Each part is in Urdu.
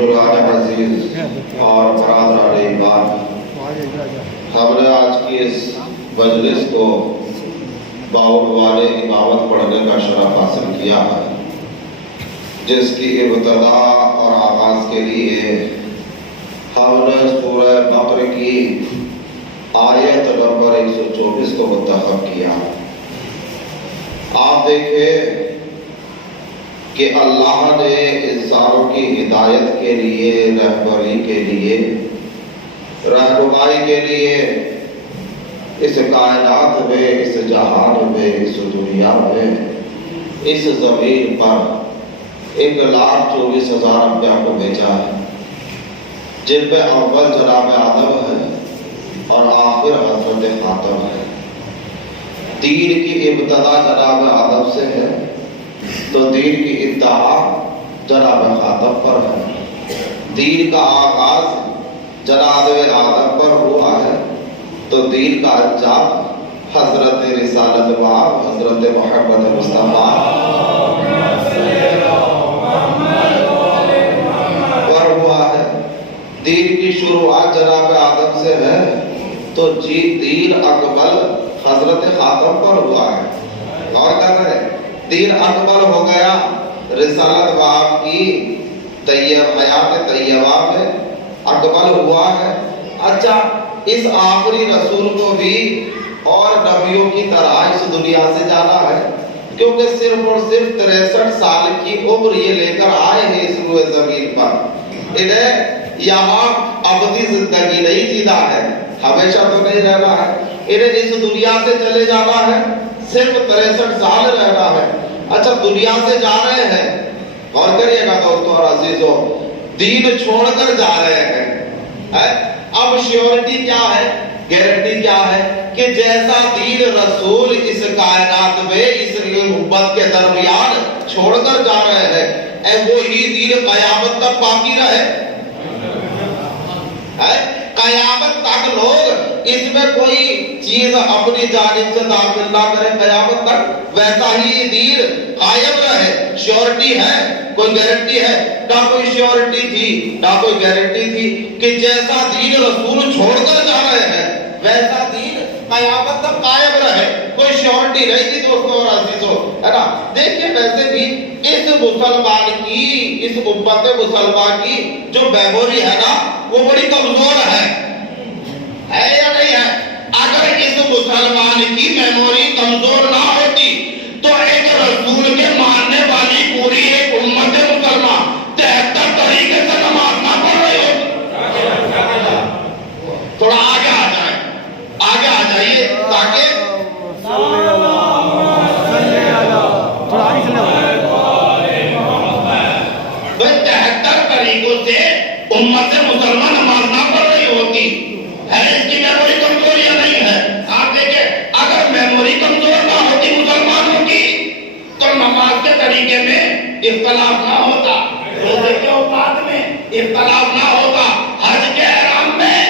بزرگان عزیز اور برادران ایمان، ہم نے آج کی اس مجلس کو باعنوان امامت پڑھنے کا شرف حاصل کیا ہے، جس کی ابتدا اور آغاز کے لیے ہم نے سورہ بقرہ کی آیت نمبر 124 کو منتخب کیا۔ آپ دیکھیں کہ اللہ نے انسانوں کی ہدایت کے لیے، رہبری کے لیے، رہنمائی کے لیے اس کائنات میں، اس جہان میں، اس دنیا میں، اس زمین پر 1,24,000 انبیاء کو بھیجا ہے، جن میں اول جناب آدم ہے اور آخر حضرت خاتم ہے۔ دین کی ابتدا جناب آدم سے ہے تو دین کی انتہا جناب خاتم پر ہے۔ دین کا آغاز جناب آدم پر ہوا ہے تو دین کا انجام حضرت رسالت واب حضرت محمد مصطفیٰ پر ہوا ہے۔ دین کی شروعات جناب آدم سے ہے تو دین اکمل حضرت خاتم پر ہوا ہے۔ اور کہتا ہے دین اکمل ہو گیا رسالت واب کی حیات طیبہ میں اکمل ہوا ہے۔ اچھا، اس آخری رسول کو بھی اور نبیوں کی طرح اس دنیا سے جانا ہے، کیونکہ صرف اور صرف 63 سال کی عمر یہ لے کر آئے ہیں اس روئے زمین پر۔ انہیں یہاں ابدی زندگی نہیں جینا ہے، ہمیشہ تو نہیں رہنا ہے، انہیں اس دنیا سے چلے جانا ہے، صرف 63 سال رہنا ہے۔ اچھا، دنیا سے جا رہے ہیں، غور کریے گا دوستوں اور عزیزوں، دین چھوڑ کر جا رہے ہیں۔ اب شیورٹی کیا ہے، گارنٹی کیا ہے کہ جیسا دین رسول اس کائنات میں اس امت کے درمیان چھوڑ کر جا رہے ہیں، وہی دین قیامت تک باقی رہے۔ قیامت تک لوگ اس میں کوئی چیز اپنی جانب سے داخل نہ کریں، قیامت تک ویسا ہی دین قائم رہے۔ شیورٹی ہے، کوئی گارنٹی ہے؟ نہ کوئی شیورٹی تھی، نہ کوئی گارنٹی تھی کہ جیسا دین رسول چھوڑ کر جا رہے ہیں ویسا دین قیامت تک قائم رہے، کوئی شیورٹی نہیں تھی دوستوں اور عزیزوں، ہے نا۔ دیکھیں ویسے بھی اس مسلمان کی، اس امت مسلمان کی جو میموری ہے نا وہ بڑی کمزور ہے یا نہیں ہے؟ اگر اس مسلمان کی میموری کمزور نہ ہوتی تو ایک رسول کے ماننے والی پوری ایک امت مسلمان 73 طریقے سے نماز نہ پڑھ رہی ہوتی۔ تھوڑا آگے آ جائیں، آگے آ جائیے تاکہ 73 طریقوں سے امت مسلمان نماز نہ پڑھ رہی ہوتی ہے۔ اس کی میموری کمزور یا نہیں ہے؟ آپ دیکھیں، اگر میموری کمزور نہ ہوتی مسلمانوں کی تو نماز کے طریقے میں اختلاف نہ ہوتا، روزے کے اوقات میں اختلاف نہ ہوتا، حج کے احرام میں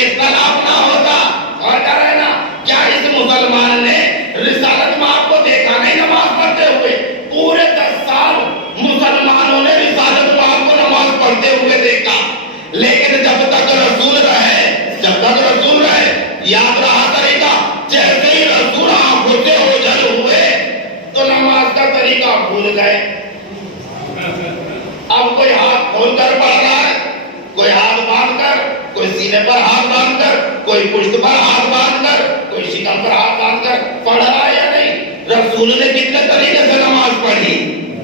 اختلاف نہ ہوتا۔ اور کہہ رہے نا، کیا اس مسلمان نے رسالت میں آپ کو دیکھا نہیں نماز پڑھتے ہوئے؟ پورے 10 سال مسلمانوں نے رسالت میں آپ کو نماز پڑھتے ہوئے دیکھا، لیکن جب تک رسول رہے، جب تک رسول رہے، یاد رہا طریقہ، جیسے ہی رسول آنکھوں سے اوجھل ہوئے تو نماز کا طریقہ بھول گئے۔ اب کوئی ہاتھ کھول کر پڑھ رہا ہے، کوئی ہاتھ باندھ کر، کوئی سینے پر ہاتھ باندھ کر، کوئی پشت پر ہاتھ باندھ کر، کوئی شکم پر ہاتھ باندھ کر پڑھ رہا ہے یا نہیں؟ رسول نے کتنے طریقے سے نماز پڑھی؟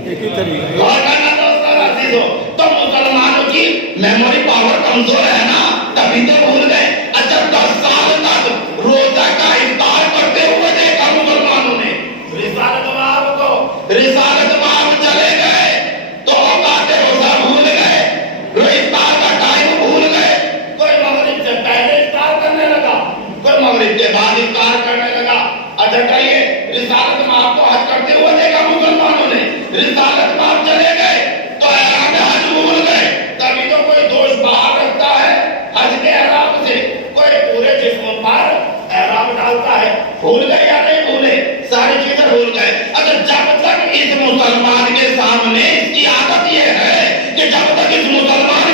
ایک ہی طریقہ۔ اور کہنا دوستوں عزیزوں، تو مسلمانوں کی میموری پاور کمزور ہے نا، تبھی تو بھول گئے۔ اچھا، 10 سال تک روزہ کا افطار کرتے ہوئے دیکھا مسلمانوں نے، رسالت واب کو، رسالت واب چلے گئے تو اوقات روزہ بھول گئے، افطار کا ٹائم بھول گئے۔ کوئی مغرب سے پہلے افطار کرنے لگا، کوئی مغرب کے بعد افطار کرنے لگا۔ اچھا کہیے، رسالت میں آپ کو حج کرتے ہوئے دیکھا مسلمانوں نے، رسالت میں آپ چلے گئے تو احرام حج بھول گئے۔ تبھی تو کوئی دوش باہر رکھتا ہے حج کے احرام سے، کوئی پورے جسم پر احرام ڈالتا ہے، بھول گئے یا نہیں بھولے؟ ساری چیزیں بھول گئے۔ اگر جب تک اس مسلمان کے سامنے اس کی عادت یہ ہے کہ جب تک اس مسلمان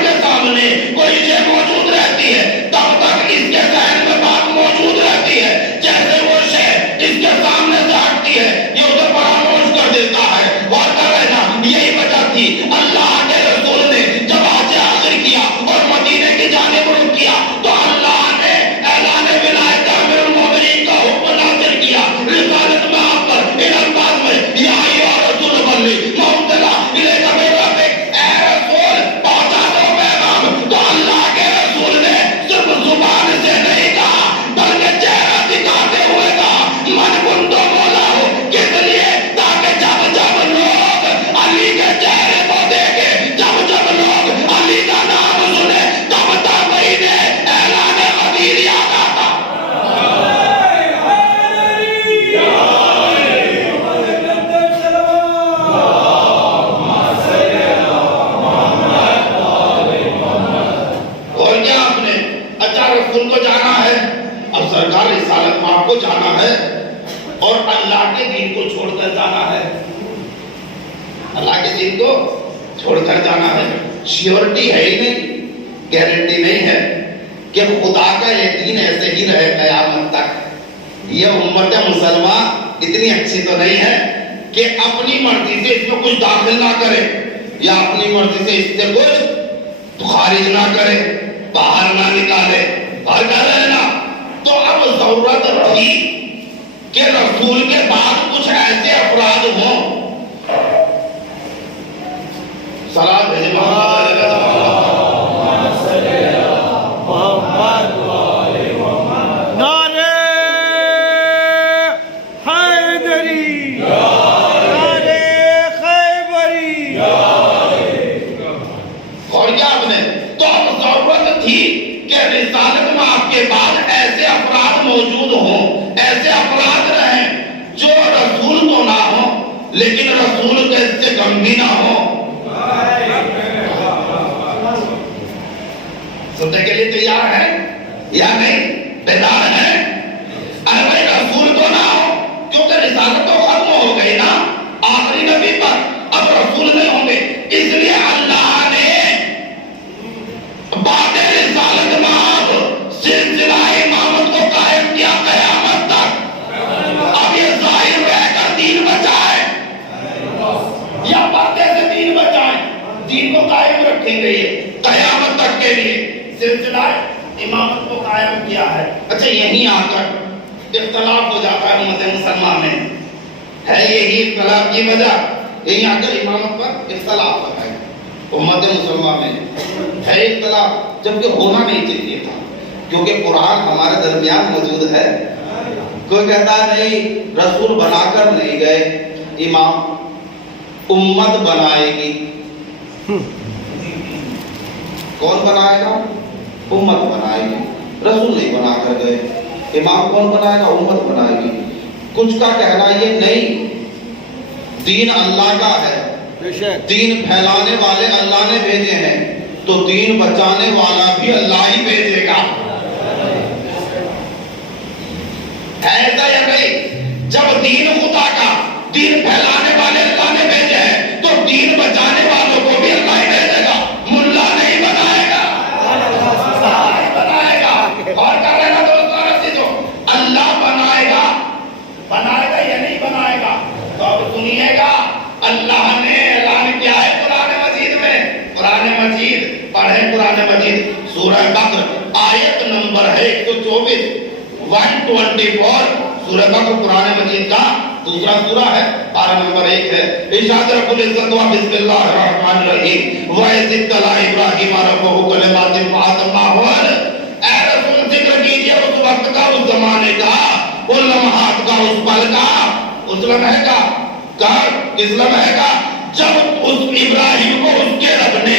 مسجد کو چھوڑ کر جانا ہے. شیورٹی ہے ہی نہیں, گارنٹی نہیں ہے کہ خدا کا یہ دین ایسے ہی رہے قیامت تک. یہ امت مسلمہ اتنی اچھی تو نہیں ہے کہ اپنی مرضی سے اس میں کچھ داخل نہ کرے, یا اپنی مرضی سے اس سے کچھ خارج نہ کرے, باہر نہ نکالے. اور کہہ رہے ہیں نا, تو اب ضرورت تھی کہ رسول کے بعد کچھ ایسے افراد ہوں. سلام بھیجے موجود ہوں, ایسے افراد رہیں جو رسول تو نہ ہوں لیکن رسول کے سے کم بھی نہ ہوں. سننے کے لیے تیار ہے یا نہیں؟ بیدار ہے؟ ارے بھائی رسول تو نہ ہو, کیونکہ رسالت تو ختم ہو گئی نا آخری نبی پر, اب رسول نہیں ہوں گے. اس لیے اللہ نے بعد رسالت مآب سلسلہ امامت کو قائم کیا قیامت تک. اب یہ ظاہر رہ کر دین بچائے یا باتیں سے دین بچائیں, دین کو قائم رکھیں گے قیامت تک کے لیے. سلسلہ امامت کو قائم کیا ہے. اچھا یہیں آ کر اختلاف ہو جاتا ہے امت مسلمہ میں, ہے یہی اختلاف کی وجہ, یہیں آ کر امامت پر اختلاف ہوتا ہے امت مسلمہ میں, ہے اختلاف جبکہ ہونا نہیں چاہیے تھا, کیونکہ قرآن ہمارے درمیان موجود ہے. کوئی کہتا نہیں رسول بنا کر نہیں گئے, امام امت بنائے گی. کون بنائے گا؟ امت بنائے گی, رسول نہیں بنا کر گئے. امام کون بنائے گا؟ امت بنائے گی. کچھ کا کہنا یہ نہیں, دین اللہ کا ہے, دین پھیلانے والے اللہ نے بھیجے ہیں, تو دین بچانے والا بھی اللہ ہی بھیجے گا. ایسا یا نہیں؟ جب دین خدا کا, دین پھیلانے والے اللہ نے بھیجے ہیں, تو دین بچانے والوں کو بھی اللہ ہی بھیجے گا. ملا نہیں بنائے گا, نہیں بنائے گا. اور کہہ رہے نا دوستوں عزیزو, اللہ بنائے گا, بنائے گا یا نہیں بنائے گا؟ تو اب سنیے گا, اللہ نے اعلان کیا ہے قرآن مجید میں. قرآن مجید پڑھیں, قرآن مجید سورہ بقرہ آیت نمبر ہے 124, 124. سورہ بقرہ قرآن مجید کا دوسرا سورہ ہے, پارہ نمبر 1 ہے. ارشاد رب العزت و بسم اللہ الرحمن الرحیم, وَإِذِ ابْتَلَىٰ إِبْرَاهِيمَ رَبُّهُ کَلِمَاتٍ فَأَتَمَّهُنَّ. اے رسول ذکر کیجئے اس وقت کا, اس زمانے کا, ان لمحات کا, اس پل کا, اس لمحے کا. کس لمحے کا؟ جب اس ابراہیم کو اس کے رب نے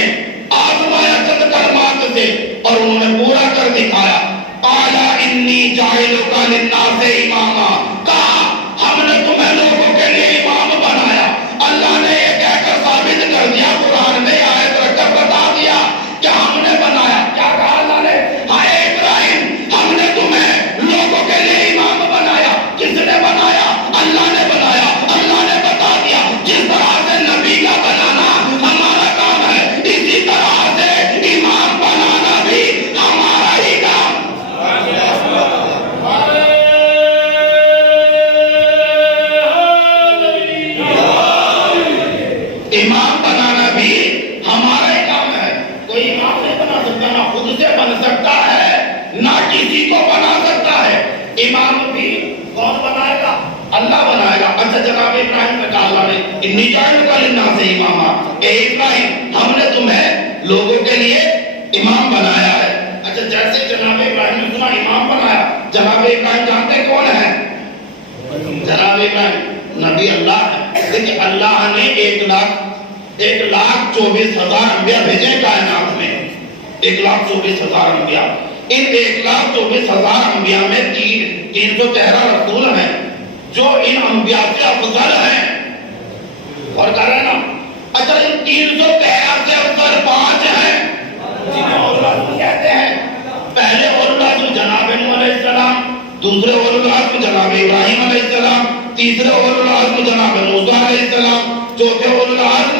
آزمایا چند کلمات سے اور انہوں نے پورا کر دکھایا. قَالَ إِنِّي جَاعِلُكَ لِلنَّاسِ إِمَامًا, کہا ہم نے تمہیں لوگوں کے لیے امام بنایا. اللہ نے یہ کہہ کر ثابت کر دیا, قرآن میں آیت رکھ کر بتا دیا کہ ہم نے بنایا. کیا کہا اللہ نے؟ ہائے ابراہیم, ہم نے تمہیں لوگوں کے لیے امام بنایا. کس نے بنایا؟ اللہ نے بنایا. اللہ نے بتا دیا جس طرح سے نبی کا بنانا ہمارا کام ہے, اسی طرح سے امام بنانا بھی ہمارا ہی کام. امام بنانا بھی ہمارا ہی کام ہے. کوئی امام نہیں بنا سکتا, نہ خود سے بن سکتا ہے نہ کسی کو بنا سکتا ہے. امام بھی کون بنائے گا؟ اللہ بنائے گا. اچھا جناب ابراہیم نے کہا اللہ نے انی جاعلک للناس اماما, اے ابراہیم ہم نے تمہیں لوگوں کے لیے امام بنایا ہے. اچھا جیسے جناب ابراہیم نے سنا امام بنایا, جناب ابراہیم جانتے کون ہیں؟ جناب ابراہیم نبی اللہ ہے. دیکھیں اللہ نے 1,24,000 انبیاء بھیجے کائنات میں, 1,24,000 انبیاء. ان 1,24,000 انبیاء میں 313 رسول ہیں جو ان انبیاء سے افضل ہیں. اور کہہ رہے ہیں نا, اچھا ان 313 سے افضل 5 ہیں جنہیں اولو العزم کہتے ہیں. پہلے اولو العزم جناب نوح علیہ السلام, دوسرے اولو العزم جناب ابراہیم علیہ السلام, تیسرے اولو العزم جناب موسیٰ علیہ السلام, چوتھے اولو العزم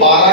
12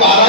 12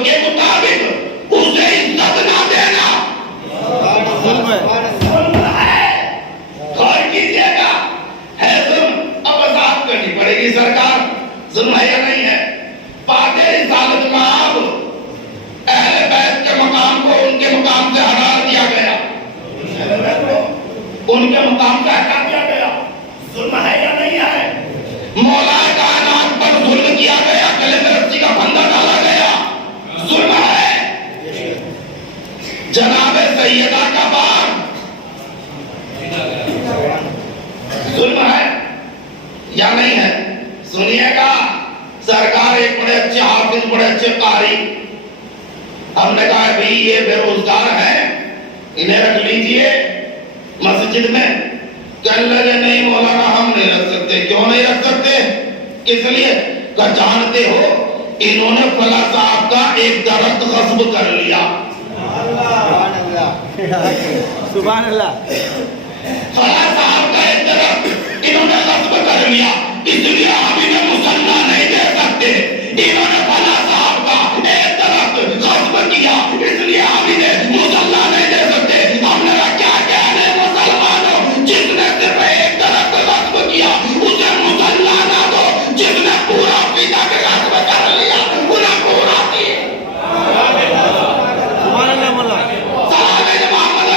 عقل کے مطابق اسے عزت نہ دینا ظلم ہے ظلم ہے. غور کیجئے گا ہے ظلم. اب وضاحت کرنی پڑے گی سرکار ظلم ہے یا نہیں ہے. بعد رسالت میں آپ اہل بیت کے مقام کو ان کے مقام سے ہٹا دیا گیا. اہل بیت کو ان کے مقام سے ہٹا دیا گیا. ظلم ہے یا نہیں ہے. مولا کائنات پر ظلم کیا گیا, گلے میں رسی کا پھندا ڈالا گیا. ظلم ہے. جناب سیدہ کا بار ظلم ہے یا نہیں ہے. سنیے گا سرکار ایک بڑے اچھے حافظ, بڑے اچھے قاری, ہم نے کہا بھئی یہ بے روزگار ہیں, انہیں رکھ لیجئے مسجد میں. کہنے لگے نہیں مولانا ہم نہیں رکھ سکتے. کیوں نہیں رکھ سکتے؟ کس لیے؟ کہ جانتے ہو انہوں نے فلاں صاحب کا ایک درخت غصب کر لیا. سبحان اللہ. فلاں صاحب کا ایک درخت انہوں نے غصب کر لیا, اس لیے ہم انہیں مسلح نہیں دے سکتے. انہوں نے فلاں صاحب کا ایک درخت غصب کیا, اس لیے ہم انہیں مسلح نہیں دے سکتے. ہم نے کہا کیا کہنے مسلمانوں, جس نے صرف ایک درخت غصب کیا اسے مسلح نہ دو, جس نے پورا پیتا کے غصب کر لیا انہیں پورا دیے. سبحان اللہ مولا. سلام علیکم محمد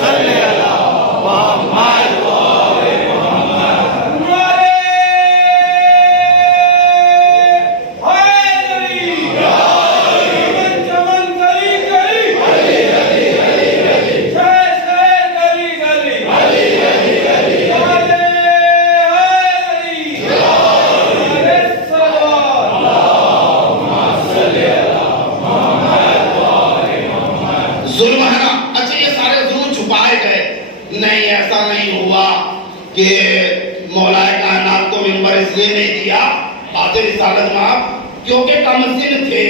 صلی اللہ محمد. ظلم ہے نا. اچھا یہ سارے ظلم چھپائے گئے نہیں, ایسا نہیں ہوا کہ مولا کائنات کو منبر اس لیے نہیں دیا آخر رسالت میں آپ کیونکہ کم سن تھے,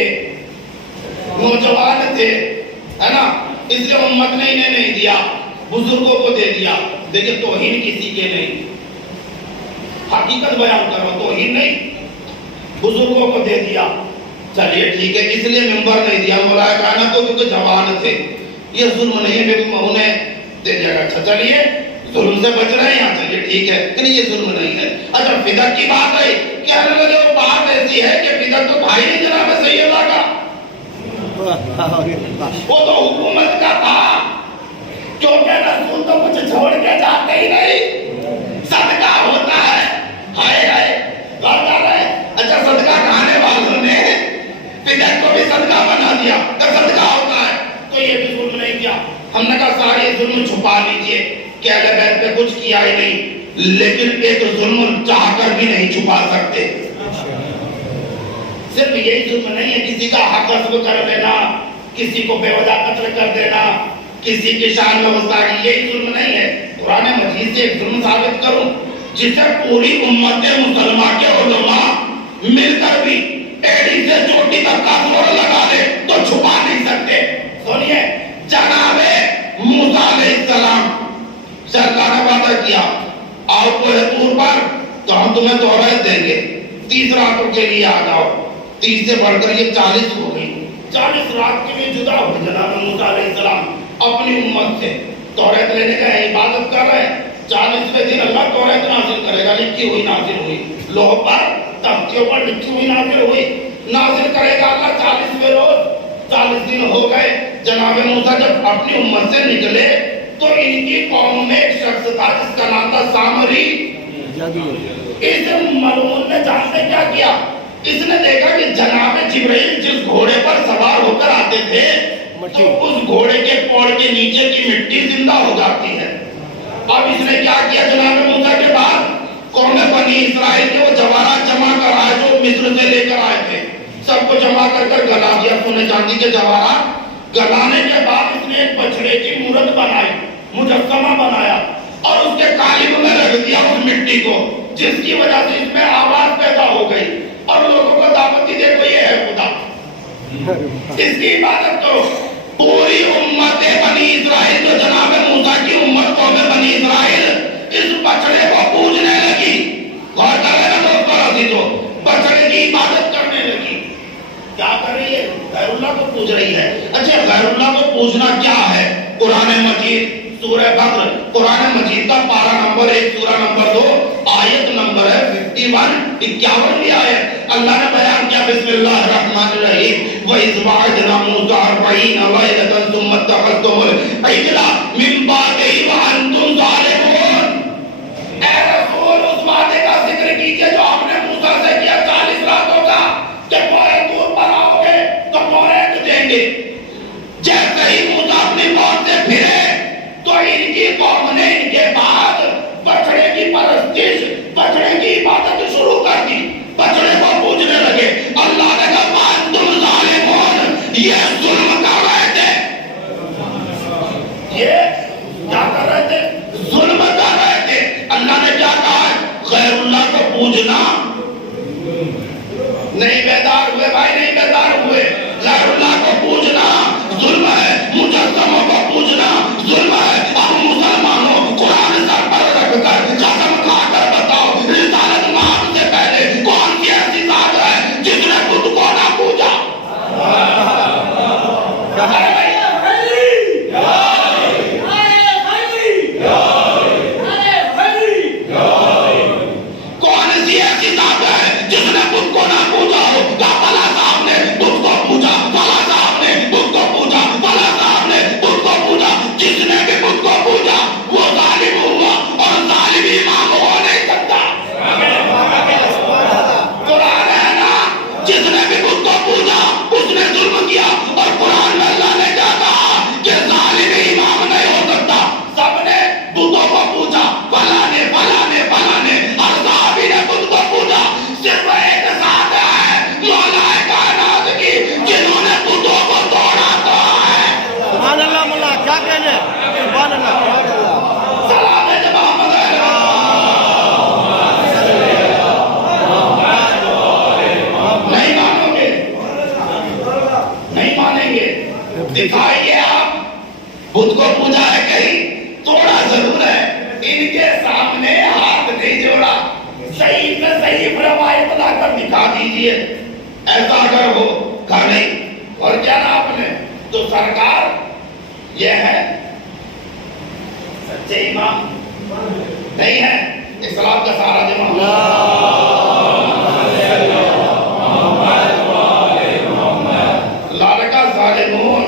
نوجوان تھے, ہے نا, اس لیے امت نے انہیں نہیں دیا, بزرگوں کو دے دیا. دیکھیں توہین کسی کے نہیں, حقیقت بیان کرو, توہین نہیں, بزرگوں کو دے دیا. چلیے ٹھیک ہے, اس لیے ممبر نہیں دیا مولا کائنات کو کیونکہ جوان تھے. یہ ظلم نہیں ہے, انہیں دے دیا گا. اچھا چلیے ظلم سے بچ رہے ہیں, یہاں چلیے ٹھیک ہے کہ نہیں, یہ ظلم نہیں ہے. اچھا فدق کی بات ہے, کہنے لگے وہ بات ایسی ہے کہ فدق تو بھائی نہیں جناب سیدہ کا, وہ تو حکومت کا تھا, کیونکہ رسول تو کچھ چھوڑ کے جاتے ہی نہیں, صدقہ ہوتا ہے. ہائے ہائے غور کر رہے. اچھا صدقہ کھانے والوں نے فدق کو بھی صدقہ بنا دیا کہ صدقہ ہوتا ہے, تو یہ بھی ظلم نہیں کیا. ہم نے کہا سارے ظلم چھپا لیجئے کہ اہل بیت پہ کچھ کیا ہی نہیں, لیکن ایک ظلم چاہ کر بھی نہیں چھپا سکتے. صرف یہی ظلم نہیں ہے کسی کا حق غصب کر دینا, کسی کو بے وجہ قتل کر دینا, کسی کی شان میں گستاخی, یہی ظلم نہیں ہے. قرآن مجید سے ایک ظلم ثابت کروں جسے پوری امت مسلمہ کے علماء مل کر بھی ایڑی سے چوٹی تک کا زور لگا دے تو چھپا نہیں سکتے. سنیے جناب موسیٰ علیہ السلام سرکار نے وعدہ کیا آؤ کوہ طور پر تو ہم تمہیں توریت دیں گے, 30 راتوں کے لیے آ جاؤ. 30 سے بڑھ کر یہ 40 ہو گئی. 40 رات کے لیے جدا ہوئے جناب موسیٰ علیہ السلام اپنی امت سے. توریت لینے کا عبادت کر رہے ہیں. 40ویں دن اللہ توریت نازل کرے گا, لکھی ہوئی نازل ہوئی, لوح پر تختیوں پر لکھی ہوئی نازل ہوئی, نازل کرے گا اللہ 40ویں روز. 40 دن ہو گئے. جناب موسیٰ جب اپنی امت سے نکلے تو ان کی قوم میں ایک شخص تھا جس کا نام تھا سامری. اس ملعون نے جانتے کیا کیا, اس نے دیکھا کہ جناب جبرائیل جس گھوڑے پر سوار ہو کر آتے تھے تو اس گھوڑے کے پوڑ کے نیچے کی مٹی زندہ ہو جاتی ہے. اب اس نے کیا کیا جناب موسیٰ کے بعد قوم بنی اسرائیل کے وہ جواہرات جمع کر آئے جو مصر سے لے کر آئے تھے, سب کو جمع کر کر گلا دیا سونے چاندی کے جواہرات. گلانے کے بعد اس نے ایک بچڑے کی مورت بنائی, مجسمہ بنایا اور اس کے قالب میں رکھ دیا اس مٹی کو, جس کی وجہ سے اس میں آواز پیدا ہو گئی اور لوگوں کو دعوت دی دیکھو یہ ہے خدا, اس کی عبادت کرو. پوری امت بنی اسرائیل جو جناب موسیٰ کی امت قوم بنی اسرائیل اس بچڑے کو پوجنے لگی. غور کر لینا دوستو عزیزو, بچڑے کی عبادت کرنے لگی. پوچھ رہی ہے. اچھا غیر اللہ کو پوچھنا کیا ہے؟ قرآن مجید سورہ بقرہ، قرآن مجید کا پارہ نمبر 1 سورہ نمبر 2 آیت نمبر ہے 51 51 آیت. اللہ نے بیان کیا بسم اللہ الرحمن الرحیم وَإِذْ وَعَدْنَا مُوسَىٰ 40 لَيْلَةً ثُمَّ اتَّخَذْتُمُ الْعِجْلَ مِن بَعْدِهِ وَأَنْتُمْ ظَالِمُونَ. اے رسول اس وعدے کا ذکر کیجئے جو ہم نے موسیٰ سے کیا 40 راتوں کا کہ کوئے دور پر آؤ گے تو توریت دیں گے. جیسے ہی موسیٰ اپنی موت سے پھرے تو ان کی قوم نے ان کے بعد بچڑے کی پرستش، بچڑے کی عبادت شروع کر دی، بچڑے کو پوجنے لگے. اللہ نے کہا وَأَنْتُمْ ظَالِمُونَ، یہ ظلم کر رہے تھے. یہ کیا کر رہے تھے؟ ظلم کر رہے تھے. اللہ نے کیا کہا ہے؟ غیر اللہ کو پوجنا. نہیں بیدار ہوئے بھائی، نہیں بیدار ہوئے. غیر اللہ کو پوجنا ظلم ہے، مجسموں کو پوجنا ظلم ہے. اب مسلمانوں قرآن سر پر رکھ کر قسم کھا کر بتاؤ رسالت مآب سے پہلے کون سی ایسی ذات ہے جس نے خود کو نہ پوجا؟ کون سی ایسی ذات ہے جس نے خود کو نہ پوجا ہو؟ فلاں صاحب نے خود کو پوجا، فلاں صاحب نے خود کو پوجا، فلاں صاحب نے خود کو پوجا. جس نے بھی خود کو پوجا وہ ظالم ہوا اور ظالم امام ہو نہیں سکتا. قرآن ہے نا، جس نے بھی خود کو پوجا اس نے ظلم کیا. اور قرآن میں اللہ نے کیا کہا کہ ظالم امام نہیں ہو سکتا. سب نے بتوں کو پوجا، فلاں نے فلاں نے فلاں نے، ہر صحابی نے خود کو پوجا. صرف ایک ذات ہے مولا کائنات کی جنہوں نے بتوں کو توڑا تو ہے. سبحان اللہ مولا کیا کہنے. سبحان اللہ. سلام ہے جب محمد نہیں مانو گے، نہیں مانیں گے. دکھائیے آپ بدھ کو پوجا ہے کہیں، توڑا ضرور ہے. ان کے سامنے ہاتھ نہیں جوڑا. صحیح میں صحیح روایت لا کر دکھا دیجئے ایسا اگر ہو. کہا نہیں. اور کیا نا آپ نے تو سرکار یہ ہے سچے امام نہیں ہے. اسلام کا سارا جمع لالکا ظالمون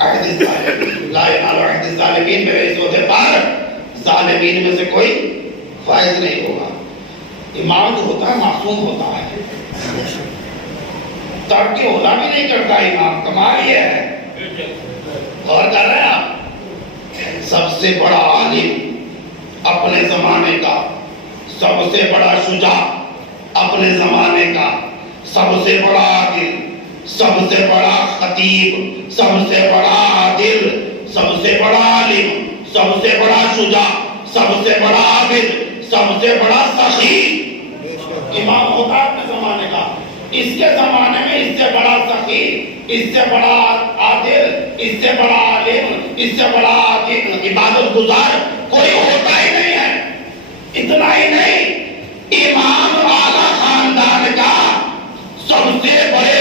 عہد الظالمین لا ینال عہد الظالمین میں اس عہدے پر ظالمین میں سے کوئی فائز نہیں ہوگا. امام جو ہوتا ہے معصوم ہوتا ہے، ترک اولا بھی نہیں کرتا امام. کمال یہ ہے اور کر رہے ہیں آپ سب سے بڑا عالم اپنے زمانے کا، سب سے بڑا شجاع اپنے زمانے کا، سب سے بڑا عادل، سب سے بڑا خطیب، سب سے بڑا عادل، سب سے بڑا عالم، سب سے بڑا شجاع، سب سے بڑا عابد، سب سے بڑا سخی امام ہوتا ہے اپنے زمانے کا. اس کے زمانے میں اس سے بڑا سخی، اس سے بڑا عادل، اس سے بڑا عالم، اس سے بڑا عبادت گزار کوئی ہوتا ہی نہیں ہے. اتنا ہی نہیں، امام اعلیٰ خاندان کا سب سے بڑے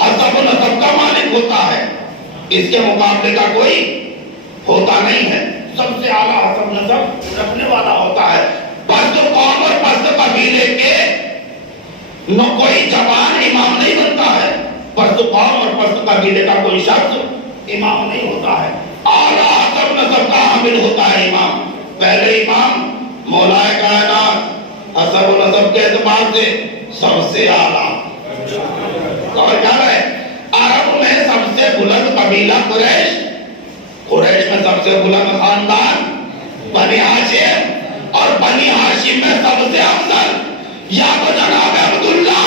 حسب و نسب کا مالک ہوتا ہے. اس کے مقابلے کا کوئی ہوتا نہیں ہے. سب سے اعلیٰ حسب نسب رکھنے والا ہوتا ہے. پست قوم اور پست قبیلے کے نہ کوئی جوان امام نہیں بنتا ہے. پست قوم اور پست قبیلے کا کوئی شخص امام نہیں ہوتا ہے. اعلیٰ حسب نسب کا حامل ہوتا ہے امام. پہلے امام مولا کائنات حسب و نسب کے اعتبار سے سب سے اعلیٰ. اور کیا ہے عرب میں سب سے بلند قبیلہ قریش، قریش میں سب سے بلند خاندان بنی ہاشم، اور بنی ہاشم میں سب سے افضل یا تو جناب عبداللہ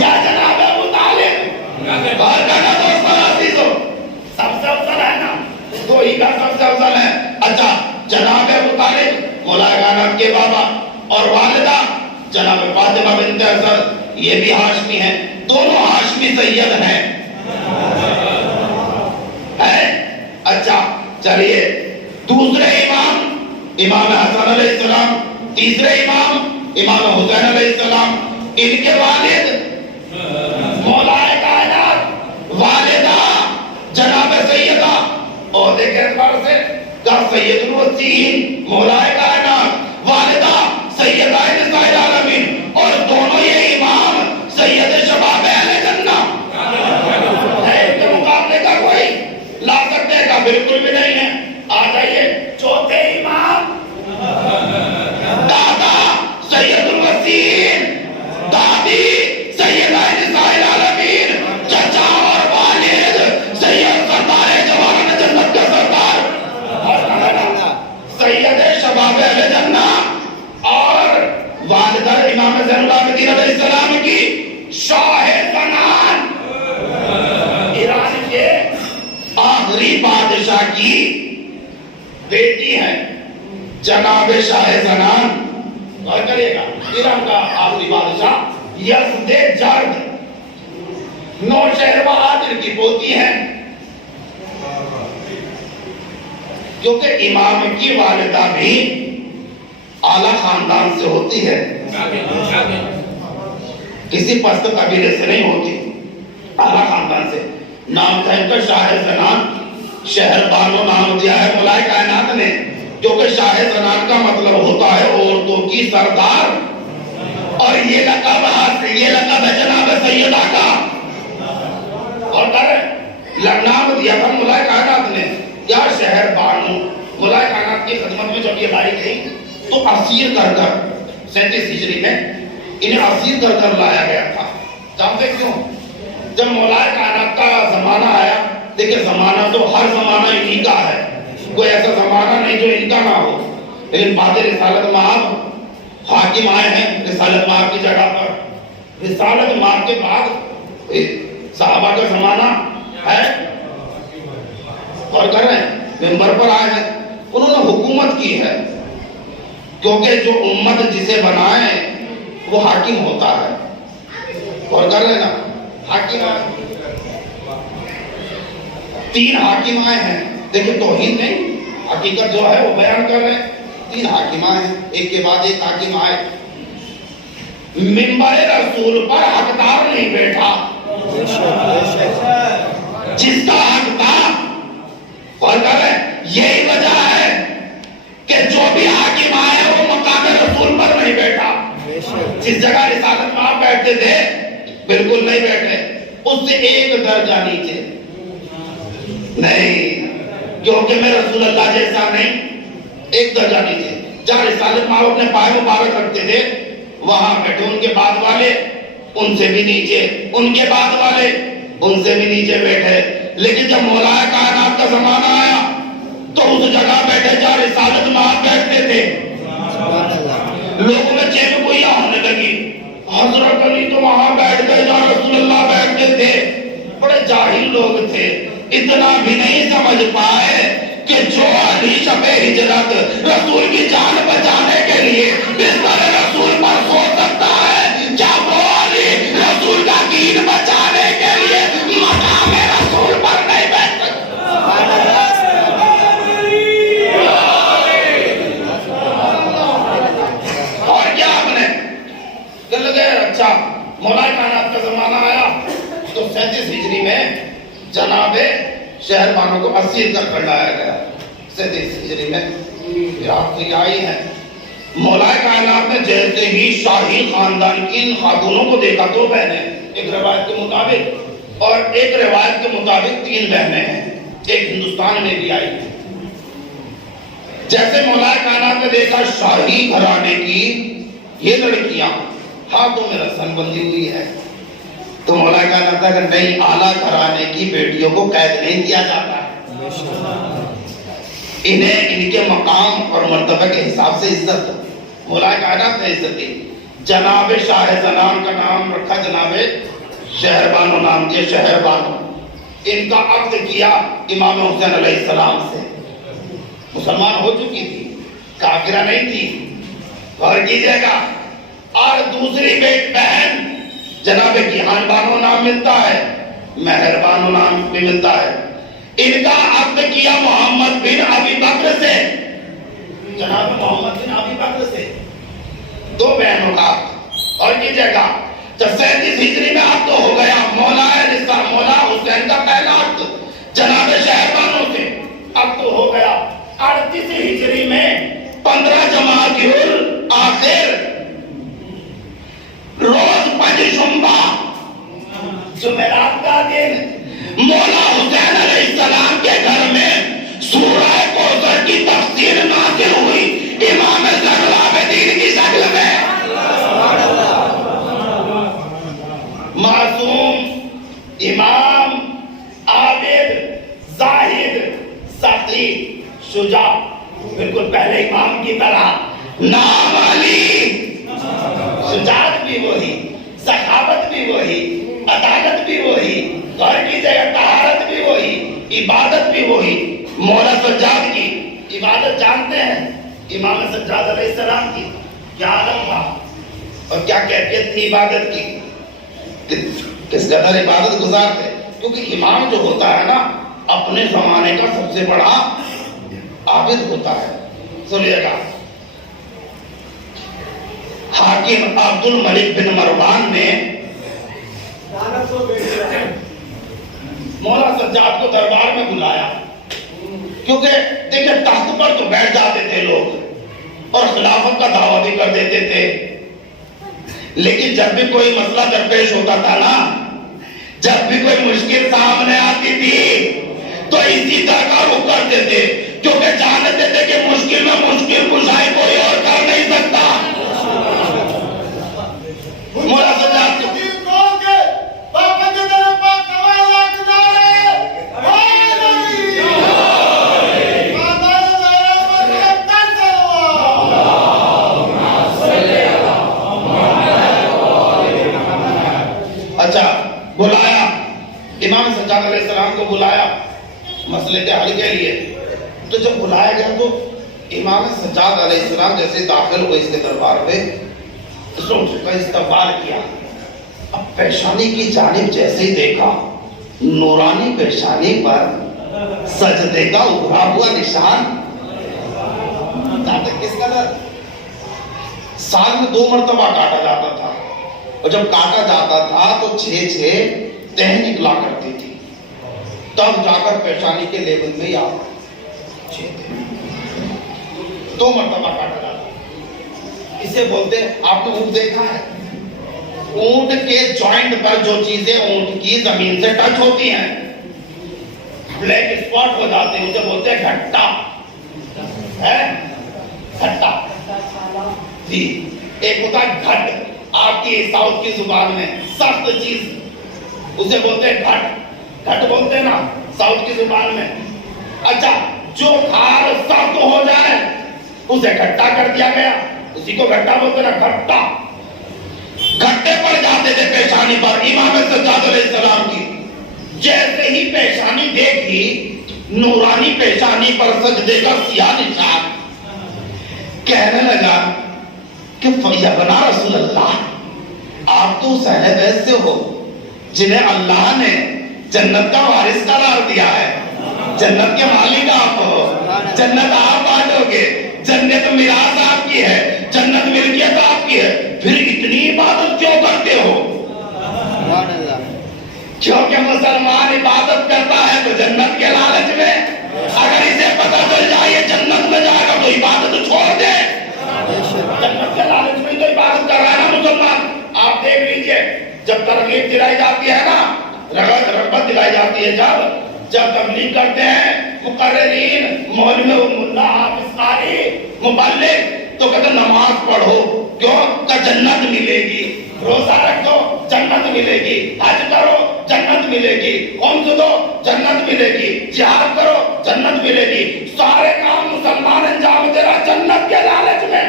یا جناب ابو طالب. اور کہنا دوستوں عزیزوں سب سے افضل ہے نا، دو ہی کا سب سے افضل ہے. اچھا جناب ابو طالب مولا کائنات کے بابا اور والدہ جناب فاطمہ بنت اسد یہ بھی ہاشمی ہیں. دونوں ہاشمی سید ہیں. اچھا چلیے دوسرے امام امام حسن علیہ السلام، تیسرے امام امام حسین علیہ السلام. ان کے والد مولا کائنات الدین مولا کائنات والدہ سیدہ نساء العالمین اور دونوں یہ امام سید شباب اہل جنہ ہے ان کے مقابلے کا کوئی لا سکتے کا بالکل بھی نہیں ہے. آ جائیے چوتھے امام دادا سید الوسیم دادی سیدہ نساء العالمین چچا اور والد سید سردار جوان جنت کا سردار سید شباب اہل جنہ اور والدہ امام زین العابدین علیہ السلام کی شاہ زنان ایران کے آخری بادشاہ کی بیٹی ہے جناب شاہ زنان. غور کریے گا ایران کا آخری بادشاہ یزد جرد نوشہر بہادر کی پوتی ہے کیونکہ امام کی والدہ بھی اعلیٰ خاندان سے ہوتی ہے کسی پست قبیلے سے نہیں ہوتی اعلیٰ خاندان سے. نام تھا ان کا شاہ زنان. شہر بانو نام دیا ہے مولا کائنات نے کیونکہ شاہ زنان کا مطلب ہوتا ہے عورتوں کی سردار اور یہ لقب ہے جناب سیدہ کا اور نام دیا تھا مولا کائنات نے. کیا شہر بانو مولا کائنات کی خدمت میں جب یہ لائی گئی تو اسیر کر 37 ہجری میں انہیں اسیر کر لایا گیا تھا. جانتے کیوں؟ جب مولا کائنات کا زمانہ آیا دیکھیں زمانہ تو ہر زمانہ انہی کا ہے کوئی ایسا زمانہ نہیں جو ان کا نہ ہو لیکن بعد رسالت مآب حاکم آئے ہیں رسالت مآب کی جگہ پر. رسالت مآب کے بعد صحابہ کا زمانہ ہے اور کر رہے ہیں ممبر پر آئے ہیں انہوں نے حکومت کی ہے کیونکہ جو امت جسے بنائے وہ حاکم ہوتا ہے اور کر رہے ہیں نا. حاکم آئے 3 حاکم آئے ہیں دیکھیں توحید نہیں حقیقت جو ہے وہ بیان کر رہے ہیں. 3 حاکم آئے ہیں ایک کے بعد ایک حاکم آئے. منبر رسول پر حقدار نہیں بیٹھا جس کا حق تھا اور کر رہے ہیں یہی وجہ ہے کہ جو بھی حاکم آئے وہ مقام رسول پر نہیں بیٹھا. جس جگہ رسالت میں آپ بیٹھتے تھے بالکل نہیں بیٹھے اس سے ایک درجہ نیچے نہیں کیونکہ میں رسول اللہ جیسا نہیں ایک درجہ نیچے. جہاں رسالت میں اپنے پائے مبارک رکھتے تھے وہاں بیٹھے ان کے بعد والے ان سے بھی نیچے ان کے بعد والے ان سے بھی نیچے بیٹھے. لیکن جب مولا کائنات کا زمانہ آیا تو اس جگہ بیٹھے جہاں رسالت میں آپ بیٹھتے تھے لوگوں میں چین گوئیاں ہونے لگی. حضرت علی تو وہاں بیٹھ گئے جہاں رسول اللہ بیٹھتے تھے. بڑے جاہل لوگ تھے اتنا بھی نہیں سمجھ پائے کہ جو علی شب ہجرت رسول کی جان بچانے کے لیے بستر رسول پر سو سکتا ہے کیا وہ علی رسول کا دین بچانے کے لیے مقام رسول پر نہیں بیٹھ سکتا. اور کیا آپ نے کہ لگے اچھا مولا کائنات کا زمانہ آیا تو 37 ہجری میں جناب شہر بانو کو اسیر کر لایا گیا. 37 ہجری میں یہ آئی ہے. مولا کائنات نے جیسے ہی شاہی خاندان کی ان خاتونوں کو دیکھا 2 بہنیں ایک روایت کے مطابق اور ایک روایت کے مطابق 3 بہنیں ہیں ایک ہندوستان میں بھی آئی ہے. جیسے مولا کائنات نے دیکھا شاہی گھرانے کی یہ لڑکیاں ہاتھوں میں رسن بندی ہوئی ہے تو مولا کہا کہ نہیں اعلیٰ گھرانے کی بیٹیوں کو قید نہیں کیا جاتا انہیں ان کے مقام اور مرتبہ کے حساب سے عزت مولا کائنات نے عزت دی. جناب شاہ زنان کا نام رکھا جناب شہر بانو نام دیا شہر بانو. ان کا عقد کیا امام حسین علیہ السلام سے. مسلمان ہو چکی تھی کافرہ نہیں تھی غور کیجئے گا. اور دوسری بہن جناب گیہان بانو نام ملتا ہے مہر بانو نام بھی ملتا ہے. ان کا عقد کیا محمد بن ابی بکر سے جناب محمد بن ابی بکر سے 2 بہنوں کا. اور کیجئے گا جب 37 ہجری میں عقد ہو گیا مولا حسین کا پہلا عقد جناب شہر بانو سے عقد ہو گیا. 38 ہجری میں شمبا جمعرات کا دن مولا حسین علیہ السلام کے گھر میں سورہ کوثر کی تفسیر نازل ہوئی امام زین العابدین کی شکل میں. معصوم، امام، عابد، زاہد، سخی، شجاع، بالکل پہلے امام کی طرح. نام علی، شجاعت بھی وہی، سخاوت بھی وہی، عدالت بھی وہی، گھر کی جگہ طہارت بھی وہی، عبادت بھی وہی. مولا سجاد کی عبادت جانتے ہیں؟ امام سجاد علیہ السلام کی کیا عالم تھا اور کیا کیفیت تھی عبادت کی، کس قدر عبادت گزار تھے. کیونکہ امام جو ہوتا ہے نا اپنے زمانے کا سب سے بڑا عابد ہوتا ہے. سنیے گا، حاکم عبد الملک بن مروان نے مولا سجاد کو دربار میں بلایا. کیونکہ دیکھیں تخت پر تو بیٹھ جاتے تھے لوگ اور خلافت کا دعویٰ بھی کر دیتے تھے، لیکن جب بھی کوئی مسئلہ درپیش ہوتا تھا نا، جب بھی کوئی مشکل سامنے آتی تھی تو اسی طرح کا رخ کرتے تھے، کیونکہ جانتے تھے کہ مشکل میں مشکل کشائی کوئی اور کر نہیں سکتا. مولا سجاد کو اچھا بلایا، امام سجاد علیہ السلام کو بلایا مسئلے کے حل کے لیے. تو جب بلایا گیا تو امام سجاد علیہ السلام جیسے داخل ہوئے اس کے دربار پہ کا استقبال کیا. اب پیشانی کی جانب جیسے ہی دیکھا، نورانی پیشانی پر سجدے کا ابھرا ہوا نشان. کس قدر سال میں 2 مرتبہ کاٹا جاتا تھا، اور جب کاٹا جاتا تھا تو 6 تہ نکلا کرتی تھی، تب جا کر پیشانی کے لیول میں آ 2 مرتبہ کاٹا جاتا. اسے بولتے ہیں، آپ نے اونٹ دیکھا ہے، اونٹ کے جوائنٹ پر جو چیزیں اونٹ کی زمین سے ٹچ ہوتی ہیں بلیک اسپاٹ ہو جاتے ہیں، اسے بولتے ہیں گھٹا. ہے گھٹا جی. ایک ہوتا ہے گھٹ، آپ کی ساؤتھ کی زبان میں سخت چیز، اسے بولتے ہیں گھٹ. گھٹ بولتے ہیں نا ساؤتھ کی زبان میں. اچھا جو کھار سخت ہو جائے اسے گھٹا کر دیا گیا، اسی کو گھٹا بولتے ہیں نا، گھٹا. گھٹے پڑ جاتے تھے پیشانی پر امام سجاد علیہ السلام کی. جیسے ہی پیشانی دیکھی، نورانی پیشانی پر سجدے کا سیاہ نشان، کہنے لگا کہ فیبنا رسول اللہ، آپ تو اس اہل بیت سے ہو جنہیں اللہ نے جنت کا وارث قرار دیا ہے، جنت کے مالک آپ ہو، جنت آپ بانٹو گے، جنت میراث آپ کی ہے، جنت ملکیت آپ کی ہے، پھر اتنی عبادت کیوں کرتے ہو؟ کیونکہ مسلمان عبادت کرتا ہے تو جنت کے لالچ میں. اگر اسے پتہ چل جائے جنت میں جائے گا تو عبادت چھوڑ دے. جنت کے لالچ میں تو عبادت کر رہا ہے نا مسلمان. آپ دیکھ لیجئے جب ترغیب دلائی جاتی ہے نا، رغبت دلائی جاتی ہے، جب تبلیغ کرتے ہیں مقررین، مولوی، ملا، حافظ، قاری، مبلغ، تو کہتے ہیں نماز پڑھو، کیوں کہ جنت ملے گی. روزہ رکھو جنت ملے گی، حج کرو جنت ملے گی، خمس دو جنت ملے گی، جہاد کرو جنت ملے گی. سارے کام مسلمان انجام دے رہا جنت کے لالچ میں.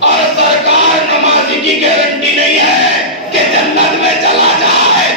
اور سرکار نمازی کی گارنٹی نہیں ہے کہ جنت میں چلا جائے،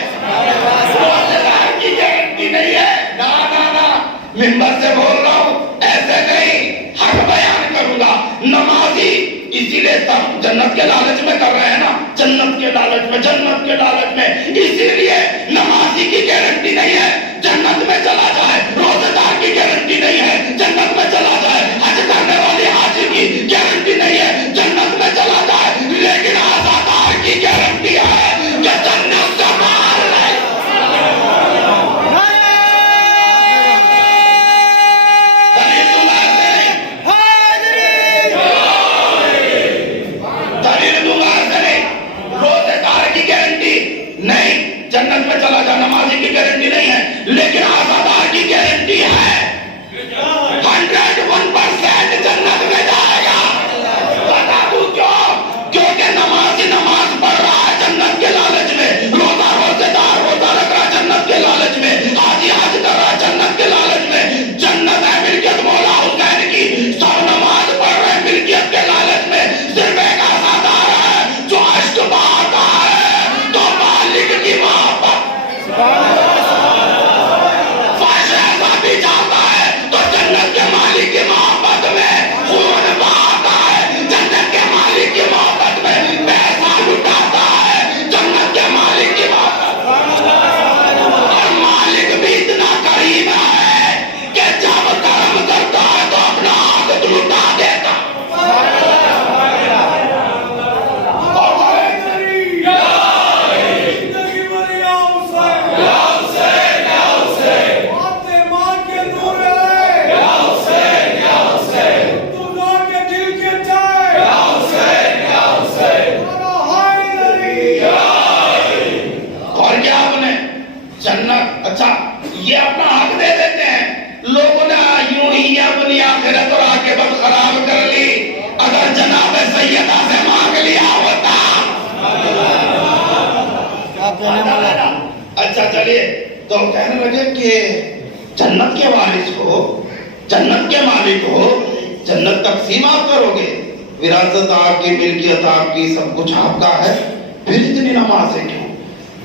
روزدار کی گارنٹی نہیں ہے. نا نا نا، منبر سے بول رہا ہوں، ایسے نہیں، حق بیان کروں گا. نمازی اسی لیے سب جنت کے لالچ میں کر رہے ہیں نا، جنت کے لالچ میں، جنت کے لالچ میں. اسی لیے نمازی کی گارنٹی نہیں ہے جنت میں چلا جائے، روزہ دار کی گارنٹی نہیں ہے جنت میں چلا جائے، حج کرنے والے حاجی کی گارنٹی نہیں ہے جنت میں چلا جائے، لیکن آزادار کی گارنٹی ہے کہ جنت سے باہر رہے. روزے دار کی گارنٹی اچھا چلیے، تو کہنے لگے کہ جنت کے وارث ہو، جنت کے مالک ہو، جنت تقسیم آپ کرو گے، وراثت آپ کی، ملکیت آپ کی، سب کچھ آپ کا ہے، پھر اتنی نمازیں کیوں؟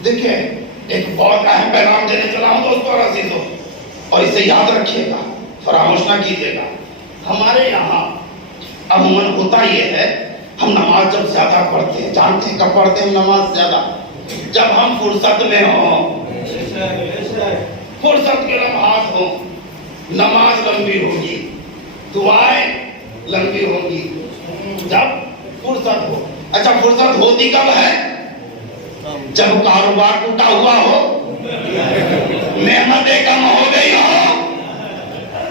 دیکھیں ایک بہت اہم پیغام دینے چلا ہوں دوستو اور عزیزو، اور اسے یاد رکھیے گا، فراموش نہ کیجیے گا۔ ہمارے یہاں عموماً ہوتا یہ ہے، ہم نماز جب زیادہ پڑھتے ہیں، جانتے ہیں کب پڑھتے ہیں نماز زیادہ؟ جب ہم فرصت میں ہوں، فرصت کے لمحات ہوں، نماز لمبی ہوگی، دعائیں لمبی ہوگی، جب فرصت ہو۔ اچھا فرصت ہوتی کب ہے؟ جب کاروبار ٹوٹا ہوا ہو، نعمتیں کم ہو گئی ہو،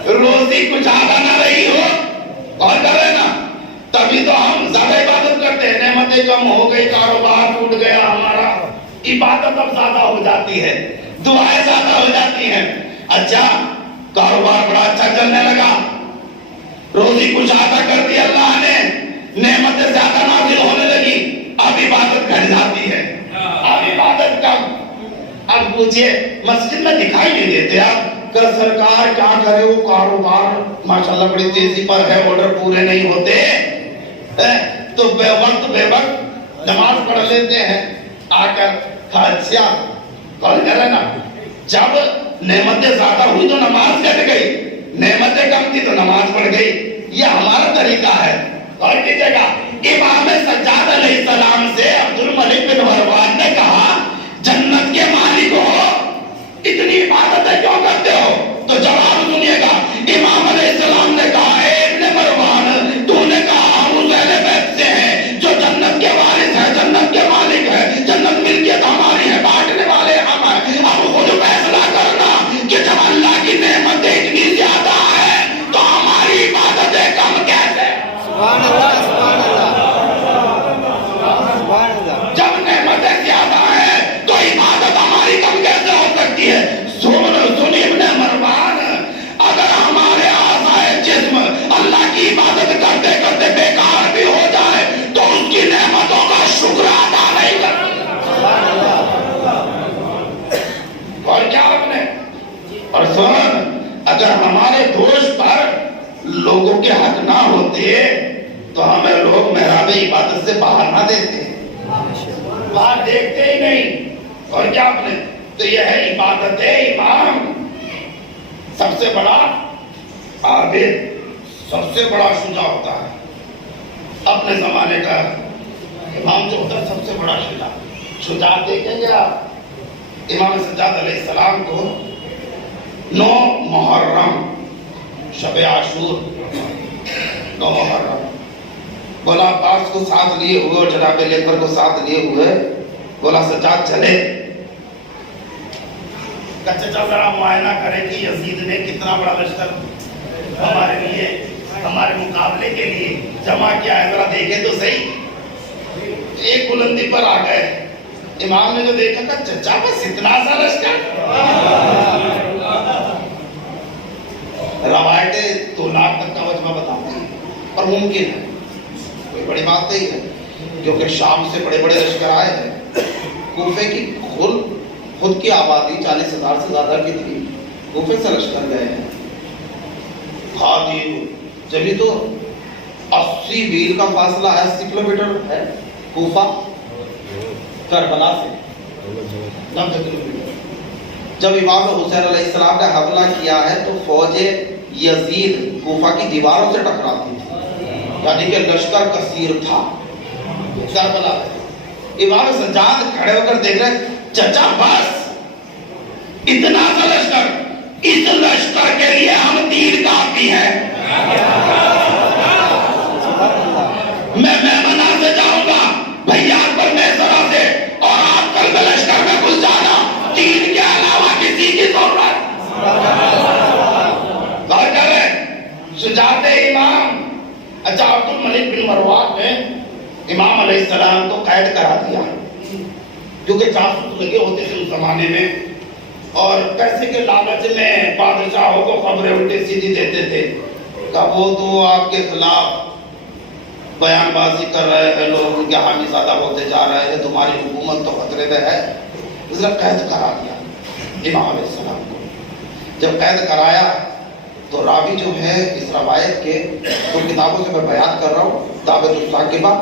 روزی کچھ زیادہ نہ رہی ہو، اور کرے نا، تبھی تو ہم زیادہ عبادت کرتے ہیں۔ نعمتیں کم ہو گئی، کاروبار ٹوٹ گیا ہمارا، عبادت اب زیادہ ہو جاتی ہے، دعائیں زیادہ ہو جاتی ہیں۔ اچھا کاروبار بڑا اچھا چلنے لگا، روزی کچھ زیادہ کر دی اللہ نے، نعمتیں زیادہ نازل ہونے لگی، اب عبادت گھٹ جاتی ہے۔ اب عبادت کم، اب پوچھئے مسجد میں دکھائی نہیں دیتے آپ کہ سرکار کیا کرے، وہ کاروبار ماشاءاللہ بڑی تیزی پر ہے، آرڈر پورے نہیں ہوتے، تو بے وقت نماز پڑھ لیتے ہیں آ کر خادثہ کال کر رہے نا۔ جب نعمتیں زیادہ ہوئی تو نماز گھٹ گئی، نعمتیں کم تھی تو نماز پڑھ گئی۔ یہ ہمارا طریقہ ہے۔ اور کیجئے گا، امام سجاد علیہ السلام سے عبد الملک بن مروان نے کہا جنت کے مالک ہو، اتنی عبادتیں کیوں کرتے ہو؟ تو جواب سنیے گا، امام علیہ السلام نے کہا اے ابن مروان، تو نے کہا ہم اس اہل بیت سے ہیں جو جنت کے وارث ہے، جنت کے مالک ہے، جنت ملکیت ہماری ہے، بانٹنے والے ہم ہیں۔ اب خود فیصلہ کرنا کہ جب اللہ کی نعمتیں اتنی زیادہ ہیں تو ہماری عبادتیں کم کیسے؟ سبحان اللہ، سبحان اللہ، سبحان اللہ۔ جب نعمتیں زیادہ ہیں تو عبادت ہماری کم کیسے ہو سکتی ہے؟ سن ابن مروان، اگر ہمارے اعضائے جسم اللہ کی عبادت کرتے کرتے بیکار بھی ہو جائے تو اس کی نعمتوں کا شکر ادا نہیں کرتے۔ اور کیا آپ نے؟ اور سن، اگر ہمارے دوست پر لوگوں کے حق نہ ہوتے تو ہمیں لوگ محراب عبادت سے باہر نہ دیتے، باہر دیکھتے ہی نہیں۔ اور کیا آپ نے؟ تو یہ ہے عبادت امام۔ سب سے بڑا عابد، سب سے بڑا شجاع ہوتا ہے اپنے زمانے کا امام جو ہوتا ہے، سب سے بڑا شجاع دیکھیں گے آپ امام سجاد علیہ السلام کو 9 محرم شب عاشور، 9 محرم بولا عباس کو ساتھ لیے ہوئے اور جناب لیکر کو ساتھ لیے ہوئے، بولا سجاد چلے، چچا ذرا معائنہ کرے کہ یزید نے کتنا بڑا لشکر ہمارے لیے، ہمارے مقابلے کے لیے جمع کیا ہے، ذرا دیکھیں تو صحیح۔ ایک بلندی پر آ گئے، امام نے جو دیکھا کہ چچا بس اتنا سا لشکر؟ روایتیں 2 لاکھ تک کا وجبہ بتاتے ہیں، اور ممکن ہے، کوئی بڑی بات نہیں ہے، کیونکہ شام سے بڑے بڑے لشکر آئے ہیں۔ کوفے کی خود کی آبادی 40,000 سے زیادہ کی تھی، کوفے سے لشکر گئے ہیں۔ جبھی تو 80 میل کا فاصلہ ہے، 80 کلومیٹر ہے کوفہ کربلا سے، 90 کلومیٹر۔ جب امام حسین علیہ السلام نے حملہ کیا ہے تو فوج یزید کوفہ کی دیواروں سے ٹکراتی تھی، یعنی کہ لشکر کثیر تھا کربلا میں۔ امام سجاد کھڑے ہو کر دیکھ رہے، چچا بس اتنا سا لشکر، اس لشکر کے لیے ہم تیر کافی ہیں۔ میں میمنہ سے جاؤں گا، بھیان پر میسرہ سے، اور آپ کل میں لشکر میں گھس جانا، تیر کے علاوہ کسی کی ضرورت۔ غور کریں، شجاعت امام۔ اچھا عبد الملک بن مروان نے امام علیہ السلام کو قید کرا دیا، کیونکہ جاسوس لگے ہوتے تھے اس زمانے میں، اور پیسے کے لالچ میں بادشاہوں کو خبریں الٹی سیدھی دیتے تھے کہ وہ تو آپ کے خلاف بیان بازی کر رہے ہیں، لوگ ان کے حامی زیادہ ہوتے جا رہے ہیں، تمہاری حکومت تو خطرے میں ہے، اس نے قید کرا دیا۔ امام علیہ السلام کو جب قید کرایا تو راوی جو ہے اس روایت کے دو کتابوں سے میں بیان کر رہا ہوں، دعوت الثاقبہ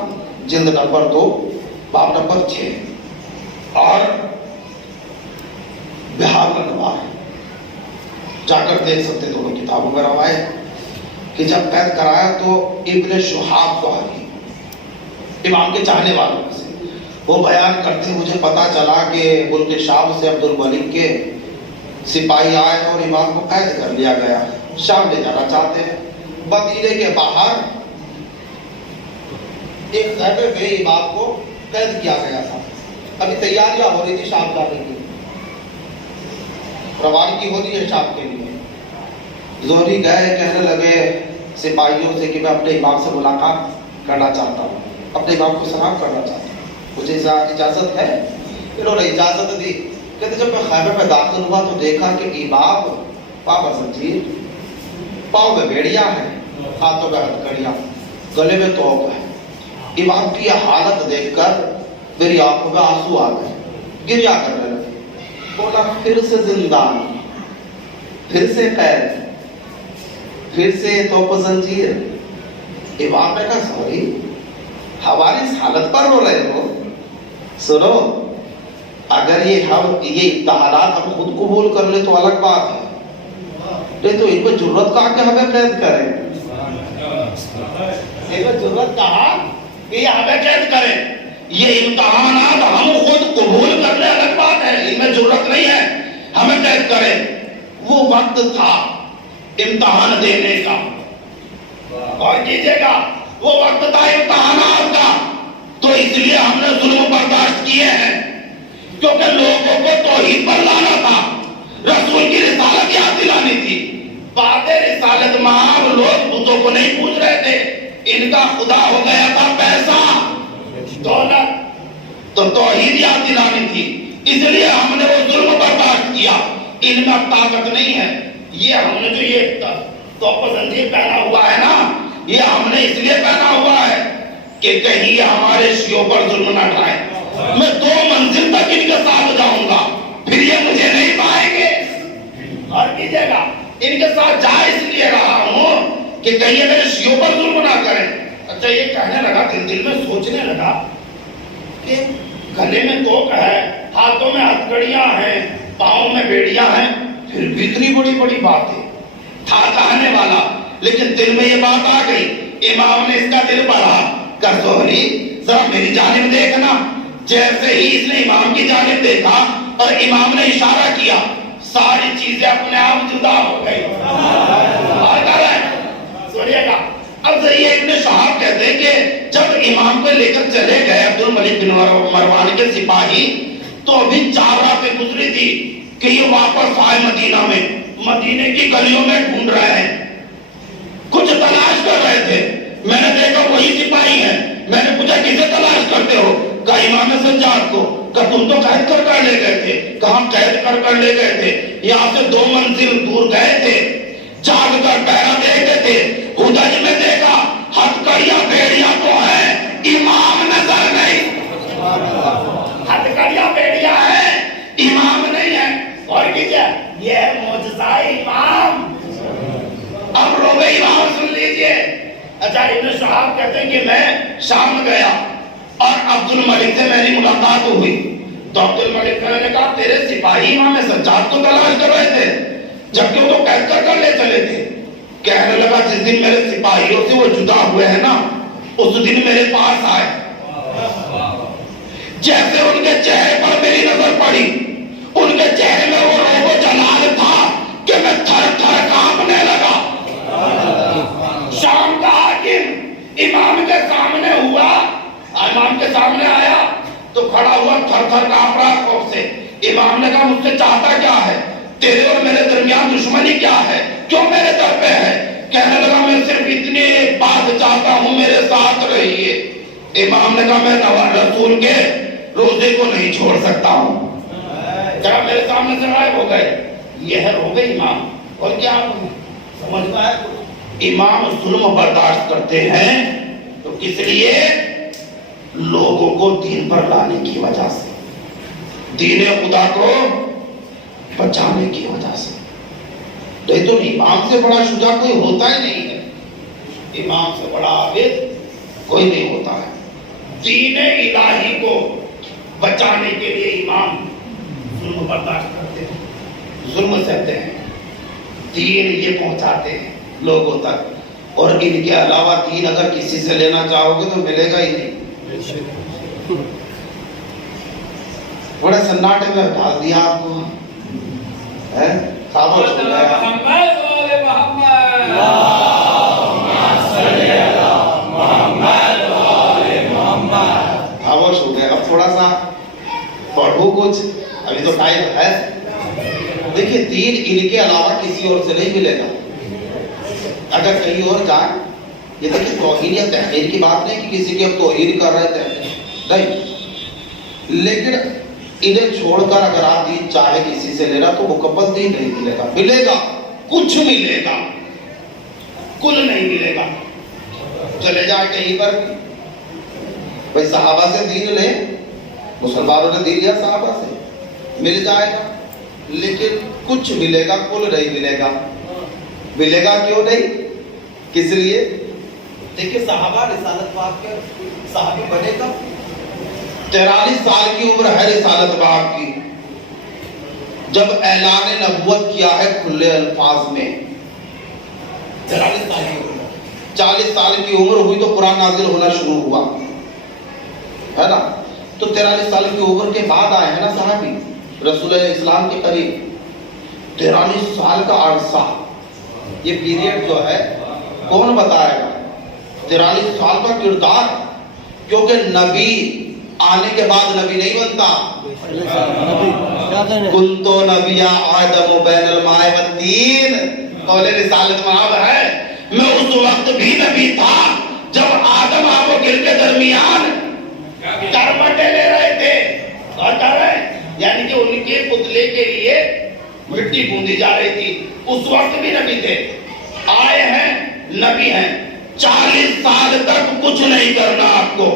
جلد نمبر 2 باب نمبر 6 اور بہار الانوار، جا کر دیکھ سکتے دونوں کتابوں میں روایت کہ جب قید کرایا تو ابن شہاب زہری امام کے چاہنے والوں میں سے وہ بیان کرتے مجھے پتا چلا کہ ملک شام سے عبد الملک کے سپاہی آئے اور امام کو قید کر لیا گیا، شام لے جانا چاہتے ہیں۔ مدینے کے باہر ایک خیمے میں امام کو قید کیا گیا تھا، ابھی تیاریاں ہو رہی تھی شام جانے کی، روانگی ہو رہی ہے شام کے لیے۔ زہری گئے، کہنے لگے سپاہیوں سے کہ میں اپنے امام سے ملاقات کرنا چاہتا ہوں، اپنے امام کو سلام کرنا چاہتا ہوں، مجھے اجازت ہے؟ انہوں نے اجازت دی۔ کہتے جب میں خیمے میں داخل ہوا تو دیکھا کہ امام پاؤں میں زنجیر، پاؤں میں بیڑیاں ہیں، ہاتھوں میں ہتھکڑیاں، گلے میں توق ہے۔ امام کی یہ حالت دیکھ کر میری آنکھوں میں آنسو آ گئے، گریا کرنے لگے۔ بولا پھر سے زندان، پھر سے قید، پھر سے توق و زنجیر۔ امام نے کہا سوری، ہماری اس حالت پر رو رہے ہو؟ سنو، اگر یہ امتحانات ہم خود قبول کر لیں تو الگ بات ہے، نہیں تو ان کو ضرورت کہاں کہ ہمیں قید کریں، ان کو ضرورت کہاں کہ ہمیں قید کریں۔ یہ امتحانات ہم خود قبول کر لیں الگ بات ہے، ان میں ضرورت نہیں ہے ہمیں قید کریں۔ وہ وقت تھا امتحان دینے کا، اور کیجیے گا وہ وقت تھا امتحانات کا، تو اس لیے ہم نے ظلم برداشت کیے ہیں، کیونکہ لوگوں کو توحید پر لانا تھا، رسول کی رسالت یاد دلانی تھی۔ بعد رسالت مآب لوگ بتوں کو نہیں پوچھ رہے تھے، ان کا خدا ہو گیا تھا پیسہ دولت، تو توحید یاد دلانی تھی، اس لیے ہم نے وہ ظلم برداشت کیا۔ ان میں اب طاقت نہیں ہے، یہ ہم نے جو یہ توق و زنجیر پہنا ہوا ہے نا، یہ ہم نے اس لیے پہنا ہوا ہے کہ کہیں یہ ہمارے شیعوں پر ظلم نہ ڈھائیں، میں 2 منزل تک ان کے ساتھ جاؤں گا، پھر یہ مجھے نہیں پائیں گے۔ اور کیجیے گا ان کے ساتھ جا اس لیے رہا ہوں کہ کہیں یہ میرے شیعوں پر ظلم نہ کریں۔ اچھا یہ کہنے لگا، دل میں سوچنے لگا کہ گلے میں توق ہے، ہاتھوں میں ہتھکڑیاں ہیں، پاؤں میں بیڑیاں ہیں، پھر بھی اتنی بڑی بڑی باتیں، تھا کہنے والا، لیکن دل میں یہ بات آ گئی۔ امام نے اس کا دل بڑھا کر زہری ذرا میری جانب دیکھنا۔ جیسے ہی اس نے امام کی جانب دیکھا اور امام نے اشارہ کیا، ساری چیزیں اپنے آپ جدا ہو گئی۔ سنیے گا، اب یہ ابن شہاب کہتے ہیں کہ جب امام کو لے کر چلے گئے عبد الملک بن مروان کے سپاہی، تو ابھی 4 راتیں گزری تھی کہ یہ واپس آئے مدینہ میں، مدینے کی گلیوں میں ڈھونڈ رہے ہیں، کچھ تلاش کر رہے تھے۔ میں نے دیکھا وہی سپاہی ہیں، میں نے پوچھا کسے تلاش کرتے ہو؟ کہا امام سجاد کو۔ کہا تم تو قید کر لے گئے تھے۔ کہا ہم قید کر لے گئے تھے، یہاں سے 2 منزل دور گئے تھے، جاگ کر پہرا دیکھتے تھے، ہدج میں دیکھا ہتھکڑیاں بیڑیاں تو ہیں، امام نظر نہیں۔ ہتھکڑیاں بیڑیاں ہیں، امام نہیں ہے۔ اور کیجئے یہ ہے معجزہ امام۔ اب روبے امام سن لیجئے۔ اچھا ابن شہاب کہتے ہیں کہ میں شام گیا اور عبد الملک سے میری ملاقات ہوئی، تو عبد الملک نے کہا تیرے سپاہی امام سجاد کو تلاش کر رہے تھے جبکہ وہ تو قید کر لے چلے تھے۔ کہنے لگا جس دن میرے سپاہیوں سے وہ جدا ہوئے ہیں نا، اس دن میرے پاس آئے، جیسے ان کے چہرے پر میری نظر پڑی، ان کے چہرے میں وہ روب و جلال تھا کہ میں تھر تھر کانپنے لگا۔ شام کا حاکم امام کے سامنے ہوا، امام کے سامنے آیا تو کھڑا ہوا، تھر تھر کانپ رہا خوف سے۔ امام نے کہا مجھ سے چاہتا کیا ہے؟ تیرے اور میرے درمیان دشمنی کیا ہے؟ کیوں میرے در پہ ہے؟ کہنے لگا میں صرف اتنی ایک بات چاہتا ہوں، میرے ساتھ رہیے۔ امام نے کہا میں رسول کے روزے کو نہیں چھوڑ سکتا ہوں۔ کیا میرے سامنے سے غائب ہو گئے؟ یہ ہے روبے امام۔ اور کیا سمجھ میں آیا؟ امام ظلم برداشت کرتے ہیں تو کس لیے؟ لوگوں کو دین پر لانے کی وجہ سے، دین خدا کو بچانے کی وجہ سے. نہیں تو امام سے بڑا شجاع کوئی ہوتا ہی نہیں ہے. امام سے بڑا عابد کوئی نہیں ہوتا ہے. دین الہی کو بچانے کے لیے امام ظلم برداشت کرتے ہیں, ظلم سہتے ہیں, دین یہ پہنچاتے ہیں لوگوں تک. اور ان کے علاوہ دین اگر کسی سے لینا چاہو گے تو ملے گا ہی نہیں. بڑے سناٹے میں ڈال دیا آپ کو. خاموش ہو گیا, خاموش ہو گئے. اب تھوڑا سا پڑھو کچھ, ابھی تو ٹائم ہے. دیکھیے دین ان کے علاوہ کسی اور سے نہیں ملے گا. اگر کہیں اور جائیں, یہ دیکھیں توہین یا تحقیر کی بات نہیں کہ کسی کی اب توہین کر رہے تھے, نہیں, لیکن انہیں چھوڑ کر اگر آپ دین چاہے کسی سے لینا تو مکمل دین نہیں ملے گا. ملے گا کچھ ملے گا, کل نہیں ملے گا. چلے جائیں کہیں پر, بھائی صحابہ سے دین لیں, مسلمانوں نے دین لیا صحابہ سے, مل جائے گا, لیکن کچھ ملے گا, کل نہیں ملے گا. ملے گا کیوں نہیں, کس لیے؟ دیکھیں صحابہ رسالت پاک کے صحابی بنے گا. 43 سال کی عمر ہے رسالت پاک کی جب اعلان نبوت کیا ہے کھلے الفاظ میں. 43 سال کی عمر, 40 سال کی عمر ہوئی تو قرآن نازل ہونا شروع ہوا ہے نا. تو 43 سال کی عمر کے بعد آئے ہیں نا صحابی رسول اسلام کے قریب. 43 سال کا عرصہ, یہ پیریڈ جو ہے کون بتائے گا؟ 43 سال کا کردار, کیونکہ نبی آنے کے بعد نبی نہیں بنتا. کنتو نبی آدم بین الماء والطین, قول رسالت معاب ہے, میں اس وقت بھی نبی تھا جب آدم آب و گل کے درمیان کربٹے لے رہے تھے. اور کر رہے ہیں یعنی کہ ان کے پتلے کے لیے مٹی گوندی جا رہی تھی, اس وقت بھی نبی تھے. آئے ہیں نبی ہیں, 40 سال تک کچھ نہیں کرنا آپ کو.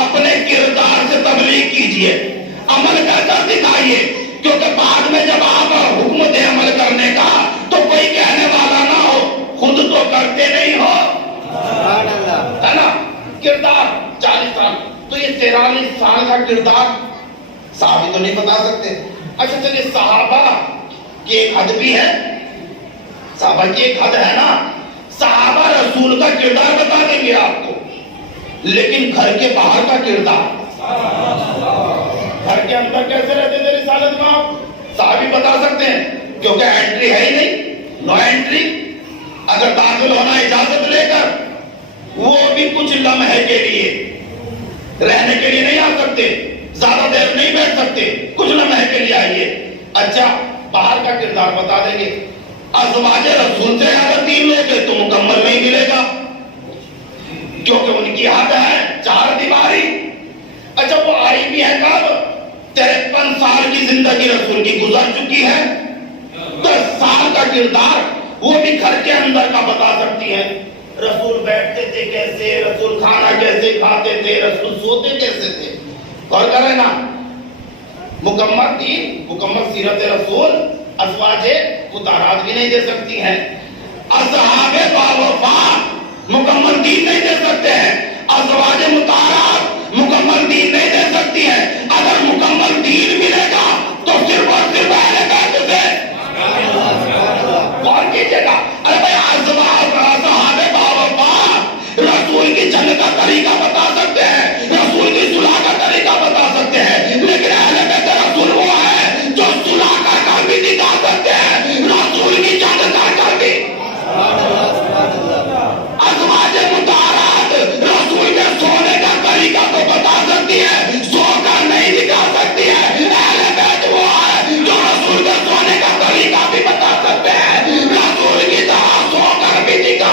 اپنے کردار سے تبلیغ کیجئے, عمل کر کر دکھائیے, کیونکہ بعد میں جب آپ حکم دیں عمل کرنے کا تو کوئی کہنے والا نہ ہو, خود تو کرتے نہیں ہو, ہے نا. کردار 40 سال, تو یہ 43 سال کا کردار صحابی تو نہیں بتا سکتے. اچھا چلیے صحابہ کی ایک حد بھی ہے, صحابہ کی ایک حد ہے نا. صحابہ رسول کا کردار بتا دیں گے آپ کو, لیکن گھر کے باہر کا کردار, گھر کے اندر کیسے رہتے تھے رسالت میں آپ صحابی بتا سکتے ہیں, کیونکہ انٹری ہے ہی نہیں, نو انٹری. اگر داخل ہونا اجازت لے کر, وہ بھی کچھ لمحے کے لیے, رہنے کے لیے نہیں آ سکتے, زیادہ دیر نہیں بیٹھ سکتے, کچھ لمحے کے لیے آئیے. اچھا باہر کا کردار بتا دیں گے. ازواج رسول سے اگر 3 لوگ ہیں تو مکمل نہیں ملے گا, کیونکہ ان کی حد ہے 4 دیواری. اچھا وہ آئی بھی ہے کب؟ 53 سال کی زندگی رسول کی گزر چکی ہے. 10 سال کا کردار وہ بھی گھر کے اندر کا بتا سکتی ہے. رسول بیٹھتے تھے کیسے, رسول کھانا کیسے کھاتے تھے, رسول سوتے کیسے تھے. غور کریں نا, مکمل دین, مکمل سیرت رسول ازواج مطہرات بھی نہیں دے سکتی ہیں. اصحاب باوفا مکمل دین نہیں دے سکتے ہیں, ازواج مطہرات مکمل دین نہیں دے سکتی ہیں. اگر مکمل دین ملے گا تو صرف اور صرف اہل بیت سے. غور کیجئے گا, ارے بھائی اصحاب باوفا رسول کی جنگ کا طریقہ بتا سکتے ہیں, رسول کی صلح کا طریقہ بتا سکتے ہیں, لیکن اہل بیت رسول وہ ہے جو صلح کر بھی دکھا سکتے ہیں, رسول کی جنگ کر بھی. ازواج مطہرات رسول کے سونے کا طریقہ تو بتا سکتی ہے, سو کر نہیں دکھا سکتی ہے. اہل بیت وہ ہے جو رسول کے سونے کا طریقہ بھی بتا سکتے ہیں, رسول کی طرح سو کر بھی دکھا.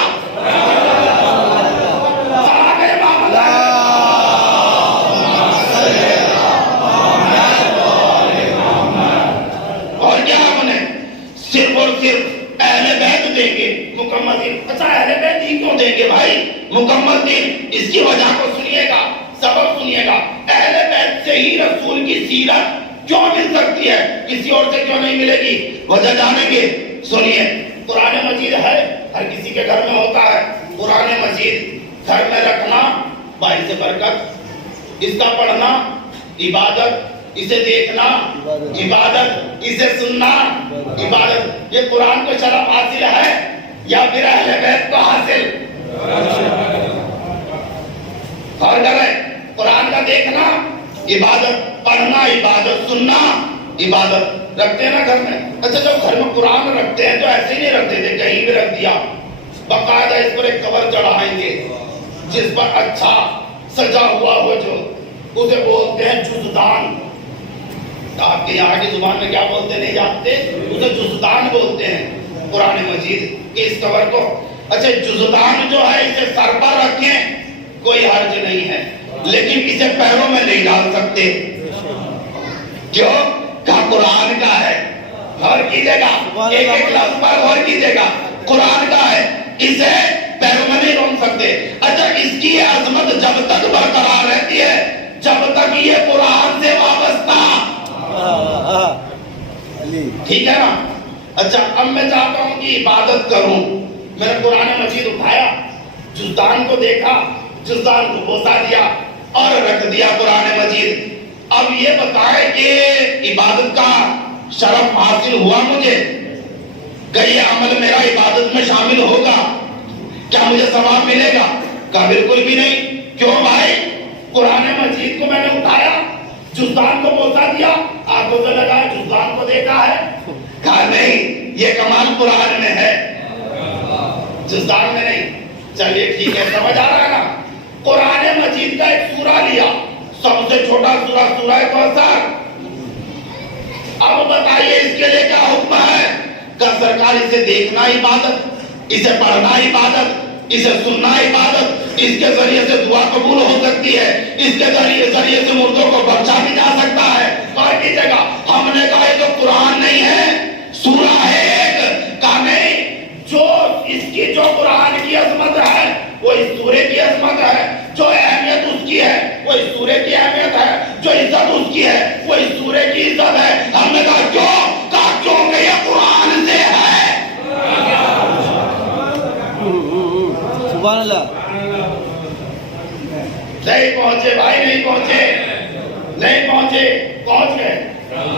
اور کیا ہم نے صرف اور صرف اہل بیت دیں گے مکمل دین. اچھا اہل بیت ہی کیوں دیں گے بھائی مکمل دین؟ اس کی وجہ کو سنیے گا, سبب سنیے گا. اہل بیت سے ہی رسول کی سیرت کیوں مل سکتی ہے, کسی اور سے کیوں نہیں ملے گی؟ وجہ جانیں گے. سنیے, قرآن مجید ہے, ہر کسی کے گھر میں ہوتا ہے. قرآن مجید گھر میں رکھنا باعث برکت, اس کا پڑھنا عبادت, اسے دیکھنا عبادت, اسے سننا عبادت. یہ قرآن کو شرف حاصل ہے یا پھر اہل بیت کو حاصل؟ اور قرآن کا دیکھنا عبادت, پڑھنا عبادت, سننا عبادت. رکھتے ہیں نا گھر میں. اچھا جب گھر میں قرآن رکھتے ہیں تو ایسے ہی نہیں رکھتے تھے, کہیں بھی رکھ دیا. باقاعدہ اس پر ایک کور چڑھائیں گے جس پر اچھا سجا ہوا ہو, جو اسے بولتے ہیں جزدان. آپ کے یہاں کی زبان میں کیا بولتے نہیں جانتے, اسے جزدان بولتے ہیں قرآن مجید کے اس کور کو. اچھا جزدان جو ہے اسے سر پر رکھیں کوئی حرج نہیں ہے, لیکن اسے پیروں میں نہیں ڈال سکتے. کیوں؟ کہا قرآن کا ہے. غور کیجئے گا, ایک ایک لفظ پر غور کیجئے گا. قرآن کا ہے, اسے پیروں میں نہیں روک سکتے. اچھا اس کی عظمت جب تک برقرار رہتی ہے جب تک یہ قرآن سے وابستہ. ٹھیک ہے نا. اچھا اب میں چاہتا ہوں کہ عبادت کروں. میں نے قرآن مجید اٹھایا, جزدان کو دیکھا, جزدان کو بوسا دیا اور رکھ دیا قرآن مجید. اب یہ بتائے کہ عبادت کا شرف حاصل ہوا مجھے, کہ یہ عمل میرا عبادت میں شامل ہوگا, کیا مجھے ثواب ملے گا؟ کہا بالکل بھی نہیں. کیوں بھائی؟ قرآن مجید کو میں نے اٹھایا, جزدان کو بوسا دیا, آنکھوں سے لگا, جزدان کو دیکھا ہے. کہا نہیں, یہ کمال قرآن میں ہے, جزدان میں نہیں. چلیے ٹھیک ہے, سمجھ آ رہا ہے نا. قرآن مجید کا ایک سورہ لیا, سب سے چھوٹا سورہ, سورہ کوثر. اب بتائیے اس کے لیے کیا حکم ہے؟ کہ سرکار اسے دیکھنا عبادت, اسے پڑھنا عبادت, اسے سننا عبادت, اس کے ذریعے سے دعا قبول ہو سکتی ہے, اس کے ذریعے سے مردوں کو بخشا بھی جا سکتا ہے. اور کی جگہ ہم نے کہا یہ تو قرآن نہیں ہے, سورہ ہے ایک. کہا نہیں, جو اس کی جو قرآن کی عظمت ہے وہ اس سورے کی عظمت ہے, جو اہمیت اس کی ہے وہ اس سورے کی اہمیت ہے, جو عزت اس کی ہے وہ اس سورے کی عزت ہے. ہم نے کہا کیوں؟ کہا کیونکہ یہ قرآن سے ہے. سبحان اللہ. نہیں پہنچے بھائی, نہیں پہنچے, نہیں پہنچے. پہنچ گئے,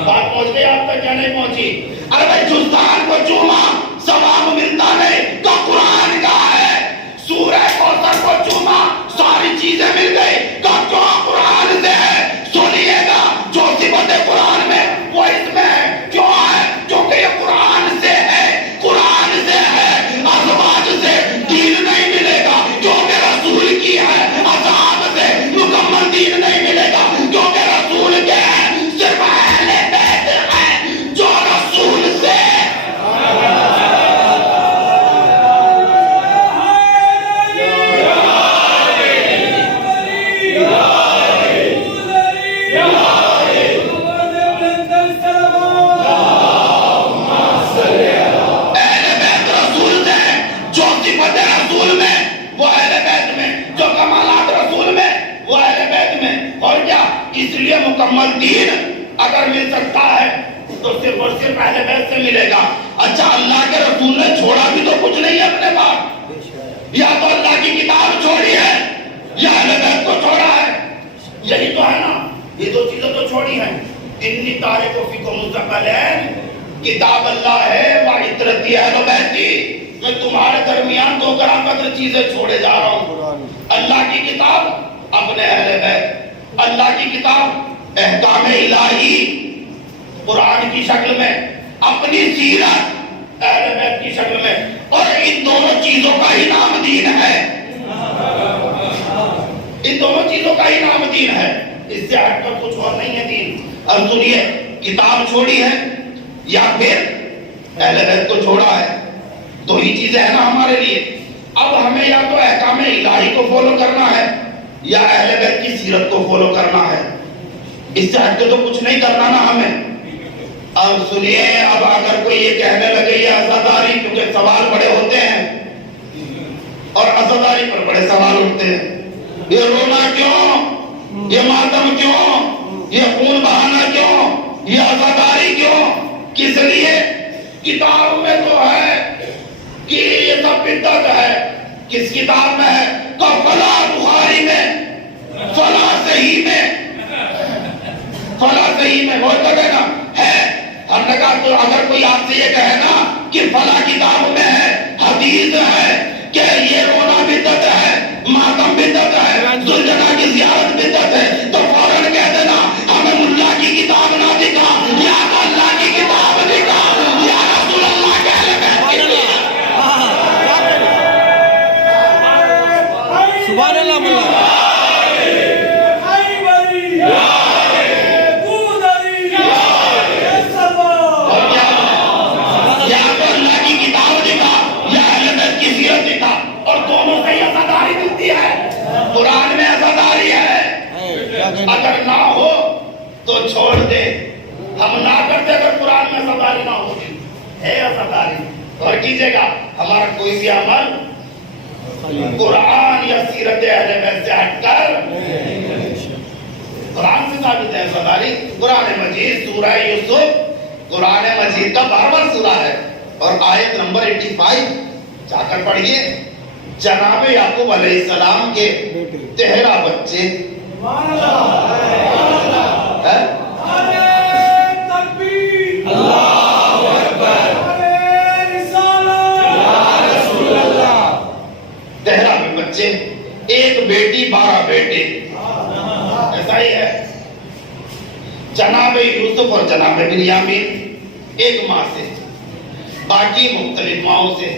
بات پہنچ گئی آپ تک کیا نہیں پہنچی؟ ارے بھائی جزدان کو چوما ثواب ملتا نہیں, تو قرآن کا ہے. سورہ کوثر کو چوما ساری چیزیں مل گئی, تو کیوں قرآن سے ہے. سنیے گا, جو صفت قرآن میں وہ اس میں ہے. کیوں ہے؟ کیونکہ یہ قرآن سے ہے, قرآن سے ہے. ازواج سے دین نہیں ملے گا کیونکہ رسول کی ہے, اصحاب سے مکمل دین نہیں ملے گا کیونکہ رسول کے ہے. صرف اہل بیت ہے جو رسول سے. اس لیے مکمل دین اگر مل سکتا ہے تو صرف اور صرف اہل بیت سے ملے گا. اچھا اللہ کے رسول نے چھوڑا بھی تو کچھ نہیں ہے اپنے پاس, یا تو اللہ کی کتاب چھوڑی ہے یا اہل بیت کو چھوڑا ہے. یہی تو ہے نا, یہ دو چیزیں تو چھوڑی ہیں. انی تارک فیکم مستقلین, کتاب اللہ ہے وعطرتی اہل بیتی, میں تمہارے درمیان دو گرام قدر چیزیں چھوڑے جا رہا ہوں. اللہ کی کتاب اپنے اہل بیت, اللہ کی کتاب احکام الہی قرآن کی شکل میں, اپنی سیرت اہل بیت کی شکل میں, اور ان دونوں چیزوں کا ہی نام دین ہے. ان دونوں چیزوں کا ہی نام دین ہے, اس سے ہٹ کر کچھ اور نہیں ہے دین. اب سنیے, کتاب چھوڑی ہے یا پھر اہل بیت کو چھوڑا ہے, دو ہی چیزیں ہیں نا ہمارے لیے. اب ہمیں یا تو احکام الہی کو فالو کرنا ہے یا اہل بیت کی سیرت کو فالو کرنا ہے, اس سے ہٹ کے تو کچھ نہیں کرنا نا ہمیں. اب سنیے, اب اگر کوئی یہ کہنے لگے یہ عزاداری, کیونکہ سوال بڑے ہوتے ہیں اور عزاداری پر بڑے سوال اٹھتے ہیں. یہ رونا کیوں, یہ ماتم کیوں, یہ خون بہانا کیوں, یہ عزاداری کیوں؟ کس لیے؟ کتاب میں تو ہے کہ یہ سب بدعت ہے. کس کتاب میں ہے؟ کہ فلاں بخاری میں، فلاں صحیح میں، فلاں صحیح میں. وہ تو کہنا ہے. ہم نے کہا تو اگر کوئی آپ سے یہ کہے نا کہ فلاں کتاب میں ہے، حدیث ہے کہ یہ رونا بدعت ہے، ماتم بدعت ہے، زلجھنا کی زیارت بدعت ہے، تو فوراً کہہ دینا ہمیں ملا کی کتاب نہ دکھا، یا اللہ کی کتاب دکھا، یا رسول اللہ کے اہل بیت کی. سبحان اللہ ملا. قرآن میں عزاداری ہے. اگر نہ ہو تو چھوڑ دے. ہم نہ کرتے اگر قرآن میں عزاداری نہ ہوگی. ہے عزاداری. اور کیجئے گا ہمارا کوئی بھی عمل قرآن یا سیرت اہل بیت سے ہٹ کر قرآن سے ثابت ہے. عزاداری قرآن مجید سورہ یوسف قرآن مجید کا 12واں سورہ ہے اور آیت نمبر 85 جا کر پڑھیے. جناب یعقوب علیہ السلام کے 13 بچے. بچے، ایک بیٹی 12 بیٹے. ایسا ہی ہے. جناب یوسف اور جناب بنیامین ایک ماں سے، باقی مختلف ماؤں سے.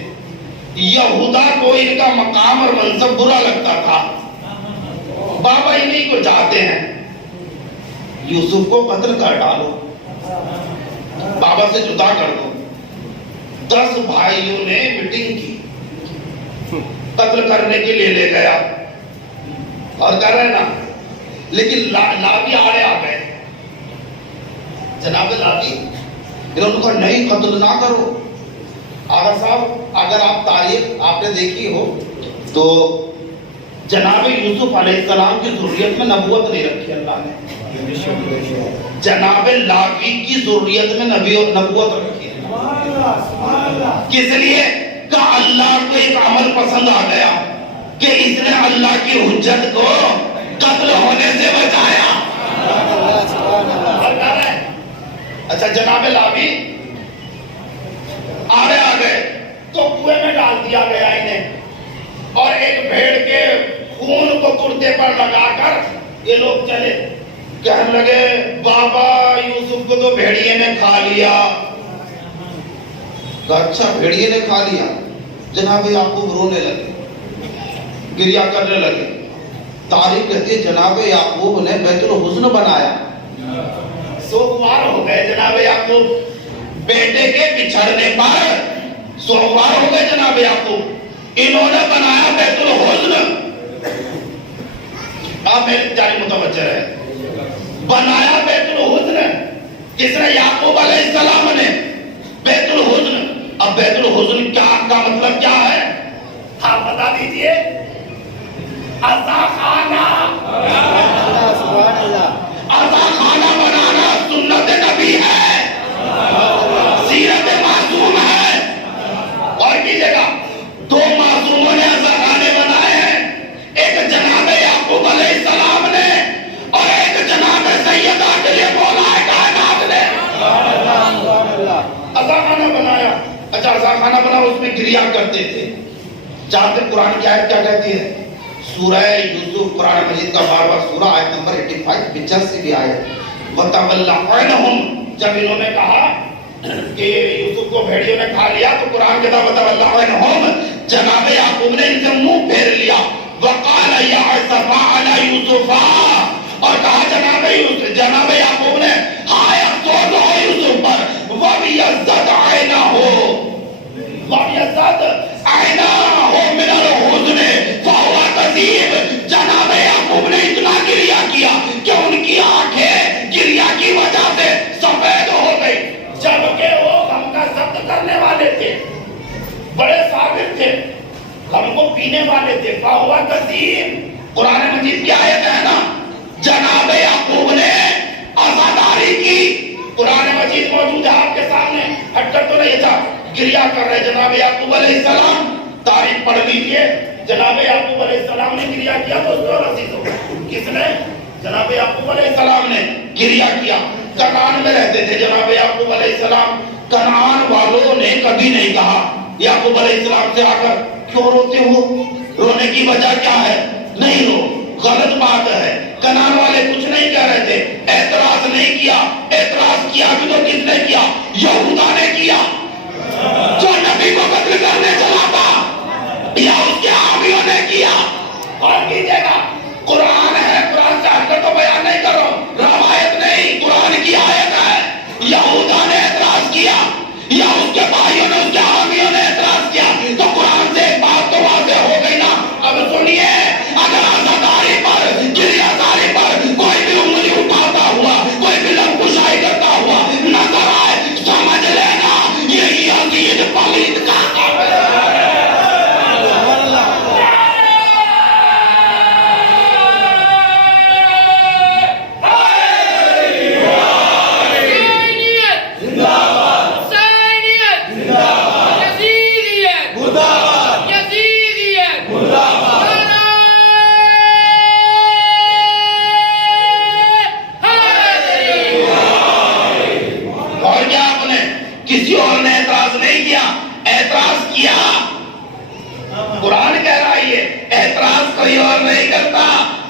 یہودا کو ان کا مقام اور منصب برا لگتا تھا. بابا انہی کو چاہتے ہیں یوسف کو قتل کر ڈالو، بابا سے جدا کر دو. 10 بھائیوں نے میٹنگ کی، قتل کرنے کے لیے لے گیا اور کر رہے نا. لیکن لاوی آڑے آ گئے. جناب لاوی انہوں نے کہا نہیں، قتل نہ کرو. آغا صاحب اگر آپ تاریخ آپ نے دیکھی ہو تو جناب یوسف علیہ السلام کی ذریت میں نبوت نہیں رکھی اللہ نے. جناب لاوی کی ذریت میں نبوت رکھی. کس لیے؟ کہ اللہ کو ایک عمل پسند آ گیا کہ اس نے اللہ کی حجت کو قتل ہونے سے بچایا. اچھا جناب لاوی آڑے آ گئے تو کنویں میں ڈال دیا گیا انہیں، اور ایک بھیڑ کے خون کو کرتے پر لگا کر یہ لوگ چلے. کہنے لگے بابا یوسف کو تو بھیڑیے نے کھا لیا. اچھا بھیڑیے نے کھا لیا. جناب یعقوب رونے لگے، گریہ کرنے لگے. تاریخ کہتی ہے جناب یعقوب نے بیت الحزن بنایا. سوگوار ہو گئے جناب یعقوب. بیٹے کے بچھڑنے پر سوگوار ہو گئے جناب یعقوب. انہوں نے بنایا بیت الحزن. آپ میری جاری متوجہ رہے. بنایا بیت الحزن. کس نے؟ یعقوب علیہ السلام نے. بیت الحزن. اب بیت الحزن کیا کا مطلب کیا ہے آپ بتا دیجئے. عزا خانہ. عزا خانہ بنانا سنت نبی ہے، سیرت معصوم ہے. اور کیجئے گا 2 معصوموں نے عزا خانے بنائے ہیں. ایک جناب یعقوب علیہ السلام نے اور ایک جناب سیدہ کے لیے مولا کائنات نے عزا خانہ بنایا. اچھا عزا خانہ بنا، اس میں گریہ کرتے تھے. جانتے قرآن کی آیت کیا کہتی ہے؟ سورہ یوسف قرآن مجید کا 12واں سورہ آیت نمبر 85 85 بھی آیت. وَتَوَلَّ عَنْهُمْ. جب انہوں نے کہا کہ یوسف کو بھیڑیوں نے کھا لیا تو قرآن کہتا وَتَوَلَّ عَنْهُمْ. جناب یعقوب نے ان سے منہ پھیر لیا. وَقَالَ يَا أَسَفَا عَلَى يُوسُفَ. اور کہا جناب یعقوب نے ہائے افسوس ہو یوسف پر. وَبِيَضَّتْ عَيْنَهُ. وَبِيَضَّتْ عَيْنَهُ مِنَ الْحُزْنِ فَهُوَ كَظِيمٌ. جناب یعقوب نے اتنا گریہ کیا کہ ان کی آنکھیں گریہ کی وجہ سے سفید ہو گئی. جبکہ وہ غم کا ضبط کرنے والے تھے، بڑے صابر تھے، غم کو پینے والے تھے. فَهُوَ كَظِيمٌ. قرآن مجید کی آیت ہے نا. جناب یعقوب نے عزاداری کی. قرآن مجید موجود ہے آپ کے سامنے، ہٹ کر تو نہیں تھا، گریا کر رہے جناب یعقوب علیہ السلام. تاریخ پڑھ لیجئے، جناب یعقوب علیہ السلام نے گریا کیا دوستو اور عزیزوں. کس نے؟ جناب یعقوب علیہ السلام نے گریا کیا. کنعان میں رہتے تھے جناب یعقوب علیہ السلام. کنعان والوں نے کبھی نہیں کہا یعقوب علیہ السلام سے آ کر کیوں روتے ہو، رونے کی وجہ کیا ہے؟ نہیں رو، غلط بات ہے. کنعان والے کچھ نہیں کہہ رہے تھے، اعتراض نہیں کیا. اعتراض کیا بھی تو کس نے کیا؟ یہودا نے کیا، جو نبی کو قتل کرنے چلا تھا، یا اس کے حامیوں نے کیا. اور کیجئے گا، قرآن ہے، قرآن سے ہٹ کر تو بیان نہیں کرو، روایت نہیں، قرآن کی آیت ہے. یہودا نے اعتراض کیا یا اس کے بھائیوں نے، اس کے حامیوں نے اعتراض کیا، تو قرآن سے ایک بات تو واضح ہو گئی نا. اب سنیے، اگر عزاداری پر، گریہداری پر کوئی بھی انگلی اٹھاتا ہوا، کوئی بھی لنکشائی کرتا ہوا نظر آئے، سمجھ لینا یہی عزیز پلید کا قرآن کہہ رہا ہے یہ اعتراض کوئی اور نہیں کرتا،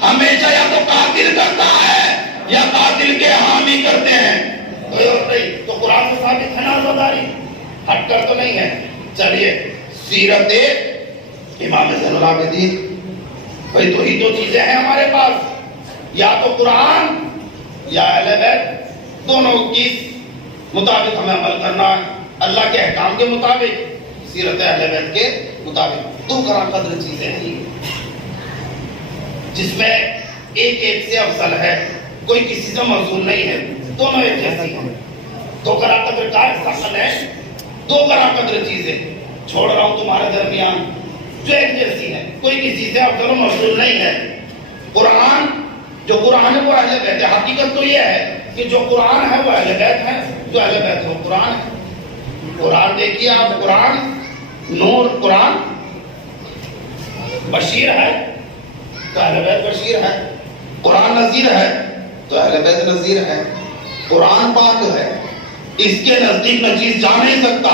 ہمیشہ یا تو قاتل کرتا ہے یا قاتل کے حامی کرتے ہیں، کوئی اور نہیں. تو قرآن سے ثابت ہے نا عزاداری، ہٹ کر تو نہیں ہے. چلیے سیرت امام زین العابدین، بھئی تو ہی دو چیزیں ہیں ہمارے پاس، یا تو قرآن یا اہل بیت، دونوں کی مطابق ہمیں عمل کرنا ہے، اللہ کے احکام کے مطابق، سیرت اہل بیت کے مطابق. دو گرام قدر چیزیں ہیں جس میں ایک ایک سے افضل ہے، کوئی کسی سے موزون نہیں ہے، دونوں ایک جیسی ہیں. دو گرام قدر کا استعمال ہے، دو گرام قدر چیزیں چھوڑ رہا ہوں تمہارے درمیان جو ایک جیسی ہے، کوئی کسی سے افضل و موزون نہیں ہے. قرآن، جو قرآن ہے وہ اہل بیت ہے. حقیقت تو یہ ہے کہ جو قرآن ہے وہ اہل بیت ہے، جو اہل بیت ہے وہ قرآن ہے. قرآن دیکھیے آپ، قرآن نور، قرآن بشیر ہے تو اہل بیت بشیر ہے، قرآن نذیر ہے تو اہل بیت نذیر ہے. قرآن پاک ہے، اس کے نزدیک نجیس جا نہیں سکتا،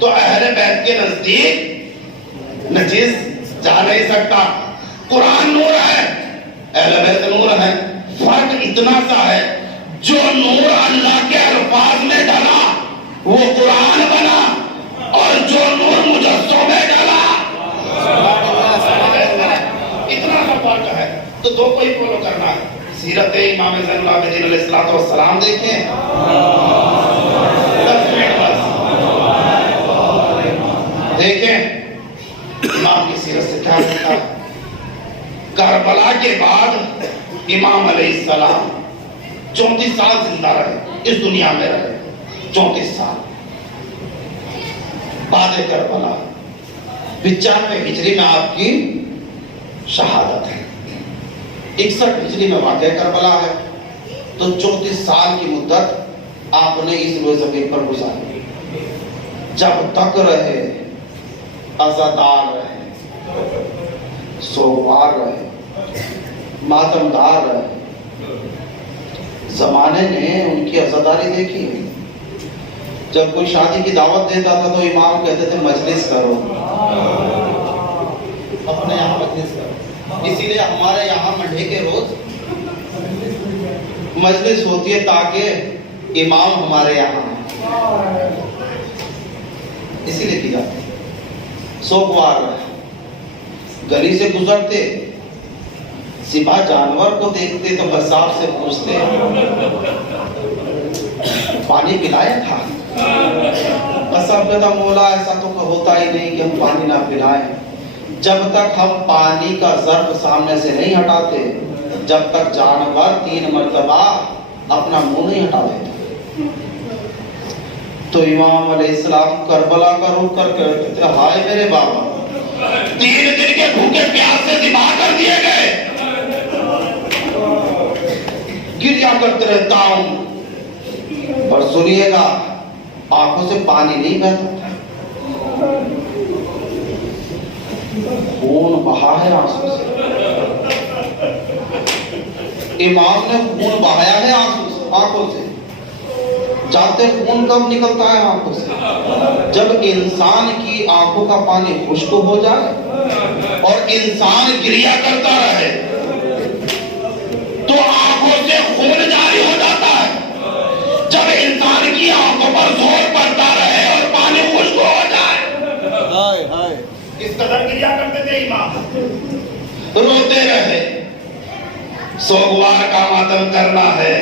تو اہل بیت کے نزدیک نجیس جا نہیں سکتا. قرآن نور ہے، اہل بیت نور ہے. فرق اتنا سا ہے، جو نور اللہ کے الفاظ میں ڈالا وہ قرآن بنا، اور جو نور مجسموں میں ڈالا اتنا سا فرق ہے. تو دو کو ہی فالو کرنا ہے. سیرت امام زین العابدین علیہ السلام دیکھیں، 10 منٹ بس دیکھیں امام کی سیرت سے کیا لکھا ہے. کربلا کے بعد امام علیہ السلام 34 سال زندہ رہے، اس دنیا میں رہے 34 سال. بعد کربلا 95 ہجری میں آپ کی شہادت ہے، 61 ہجری میں واقع کربلا ہے. تو 34 سال کی مدت آپ نے اس روئے زمین پر گزاری. جب تک رہے، عزادار رہے، سوگوار رہے، ماتمدار رہے. زمانے نے ان کی عزاداری دیکھی. جب کوئی شادی کی دعوت دیتا تھا تو امام کہتے تھے مجلس کرو، اپنے یہاں مجلس کرو. اسی لیے ہمارے یہاں منڈے کے روز مجلس ہوتی ہے تاکہ امام ہمارے یہاں ہیں، اسی لیے کی جاتی ہے. سوگوار گلی سے گزرتے، سپاہ جانور کو دیکھتے تو بساب سے پوچھتے پانی پلایا تھا. بساب کہتا مولا ایسا تو ہوتا ہی نہیں کہ ہم پانی نہ پلائیں. جب تک ہم پانی کا ظرف سامنے سے نہیں ہٹاتے، جب تک جانور 3 مرتبہ اپنا منہ نہیں ہٹا دیتے. تو امام علیہ السلام کربلا کا رخ کر کہتے ہائے میرے بابا، 3 دن کے بھوکے پیاس سے ذبح کر دیے گئے، گریا کرتے رہتا ہوں. اور اور سنیے گا آنکھوں سے پانی نہیں بہتا، خون بہا ہے آنسو سے، امام نے خون بہایا ہے آنکھوں سے۔ جانتے خون کب نکلتا ہے آنکھوں سے؟ جب انسان کی آنکھوں کا پانی خشک ہو جائے اور انسان گریا کرتا رہے تو آنکھوں سے خون جاری ہو جاتا ہے۔ جب انسان کی آنکھوں پر زور پڑتا رہے اور پانی خشک ہو جائے، اس قدر گریا کرتے تھے امام، روتے رہے۔ سوگوار کا ماتم کرنا ہے،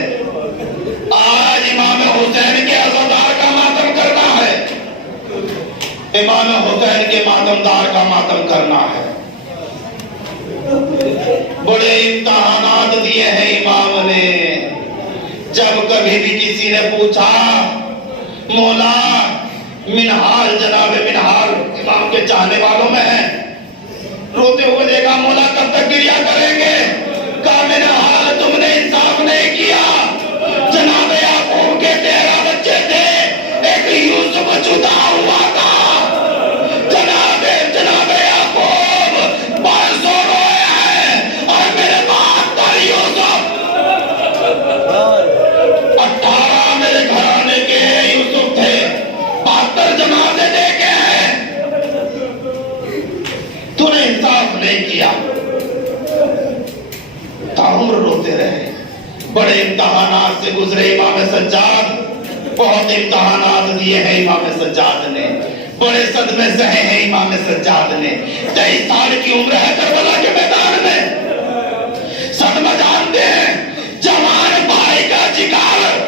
آج امام حسین کے عزادار کا ماتم کرنا ہے، امام حسین کے ماتمدار کا ماتم کرنا ہے۔ بڑے امتحانات دیے ہیں امام نے۔ جب کبھی بھی کسی نے پوچھا مولا منہال، جناب منہال امام کے چاہنے والوں میں ہیں، روتے ہوئے دیکھا مولا کب تک گریا کریں گے؟ کہا منہال تم نے انصاف نہیں کیا، جناب یعقوب کے 13 بچے تھے، ایک یوسف جدا ہوا تھا، جناب یعقوب 500 روئے ہیں اور میرے 72 یوسف، 18 میرے گھرانے کے یوسف تھے، 72 جنازے دیکھے ہیں، تو نے انصاف نہیں کیا۔ تاہم روتے رہے۔ بڑے امتحانات سے گزرے امام سجاد، بہت امتحانات دیے ہیں امام سجاد نے، بڑے صدمے سہے ہیں امام سجاد نے۔ 23 سال کی عمر ہے کربلا کے میدان میں، صدمہ جانتے ہیں، جوان بھائی کا جگر،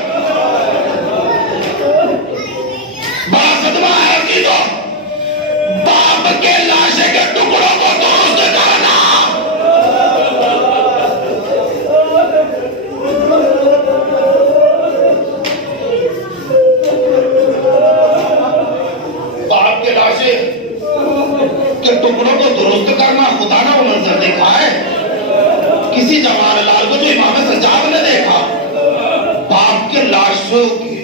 بڑا صدمہ ہے عزیزو، باپ کے لاشے کے ٹکڑوں کو درست کرنا۔ باپ کے لاشے کے ٹکڑوں کو درست کرنا، خدا نے وہ منظر دیکھا ہے کسی جوان لال کو جو امام سجاد نے دیکھا، باپ کے لاشوں کے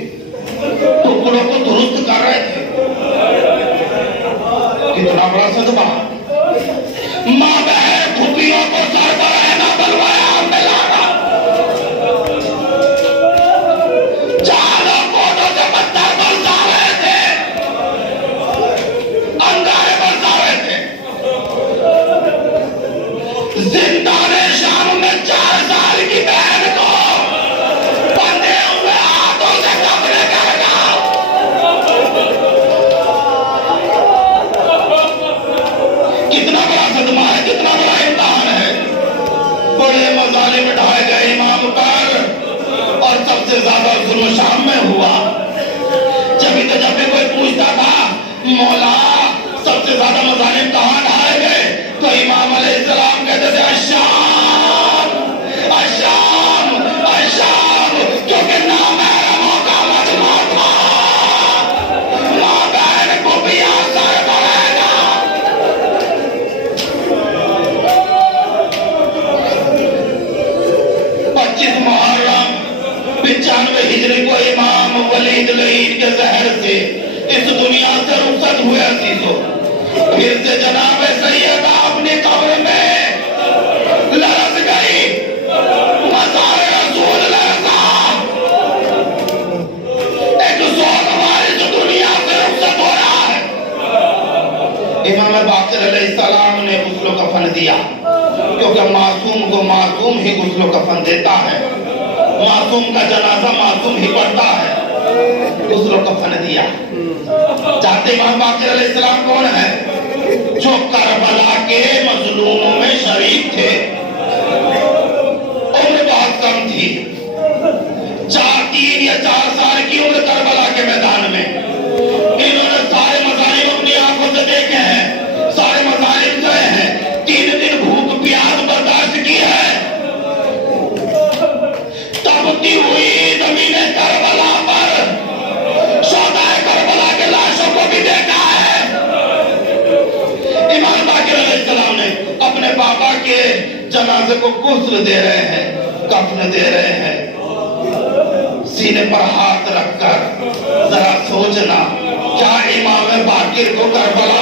ٹکڑوں کو درست کر رہے تھے، کتنا بڑا صدمہ۔ ماں بہن پھوپھیوں کو سر پر رہنا بلوایا ہم نے لانا، جانوں کوٹوں سے پتھر برسا رہے تھے، انگارے برسا رہے تھے، زندان شام میں 4 سال کی بہن کو بندھے ہوئے ہاتھوں سے دفن کرنا۔ کتنا بڑا صدمہ ہے، کتنا بڑا امتحان ہے۔ بڑے مظالم ڈھائے گئے امام پر، اور سب سے زیادہ ظلم شام میں ہوا۔ جب بھی کوئی پوچھتا تھا مولا سب سے زیادہ مظالم کہاں ڈھائے گئے، تو امام علیہ السلام کہتے تھے الشام، الشام، الشام، کیونکہ نامحرموں کا مجمع تھا، ماں بہن کو بھی آسر پڑے گا۔ 25 محرم 95 ہجری کو امام ولید لعین کے زہر سے اس دنیا سے رخصت ہوئے عزیزو۔ پھر سے جناب سیدہ اپنی قبر میں لرز گئی، مزار رسول لرزا، ایک زور وارث دنیا سے رخصت ہو رہا ہے۔ امام باقر علیہ السلام نے غسل و کفن دیا، کیونکہ معصوم کو معصوم ہی غسل و کفن دیتا ہے، معصوم کا جنازہ معصوم ہی پڑھتا ہے، غسل و کفن دیا۔ جانتے امام باقر علیہ السلام کون ہے؟ جو کربلا کے مظلوموں میں شریک تھے، عمر بہت کم تھی، 3 یا 4 سال کی عمر کربلا کے میدان میں۔ انہوں نے سارے مظالم اپنی آنکھوں سے دیکھے ہیں، سارے مظالم سہے ہیں، 3 دن بھوک پیاس برداشت کی ہے، تپتی ہوئی زمین کربلا پر شہدائے کربلا کے لاشوں کو بھی دیکھا ہے۔ امام باقر علیہ السلام نے اپنے بابا کے جنازے کو غسل دے رہے ہیں، کفن دے رہے ہیں، سینے پر ہاتھ رکھ کر ذرا سوچنا، کیا امام باقر کو کربلا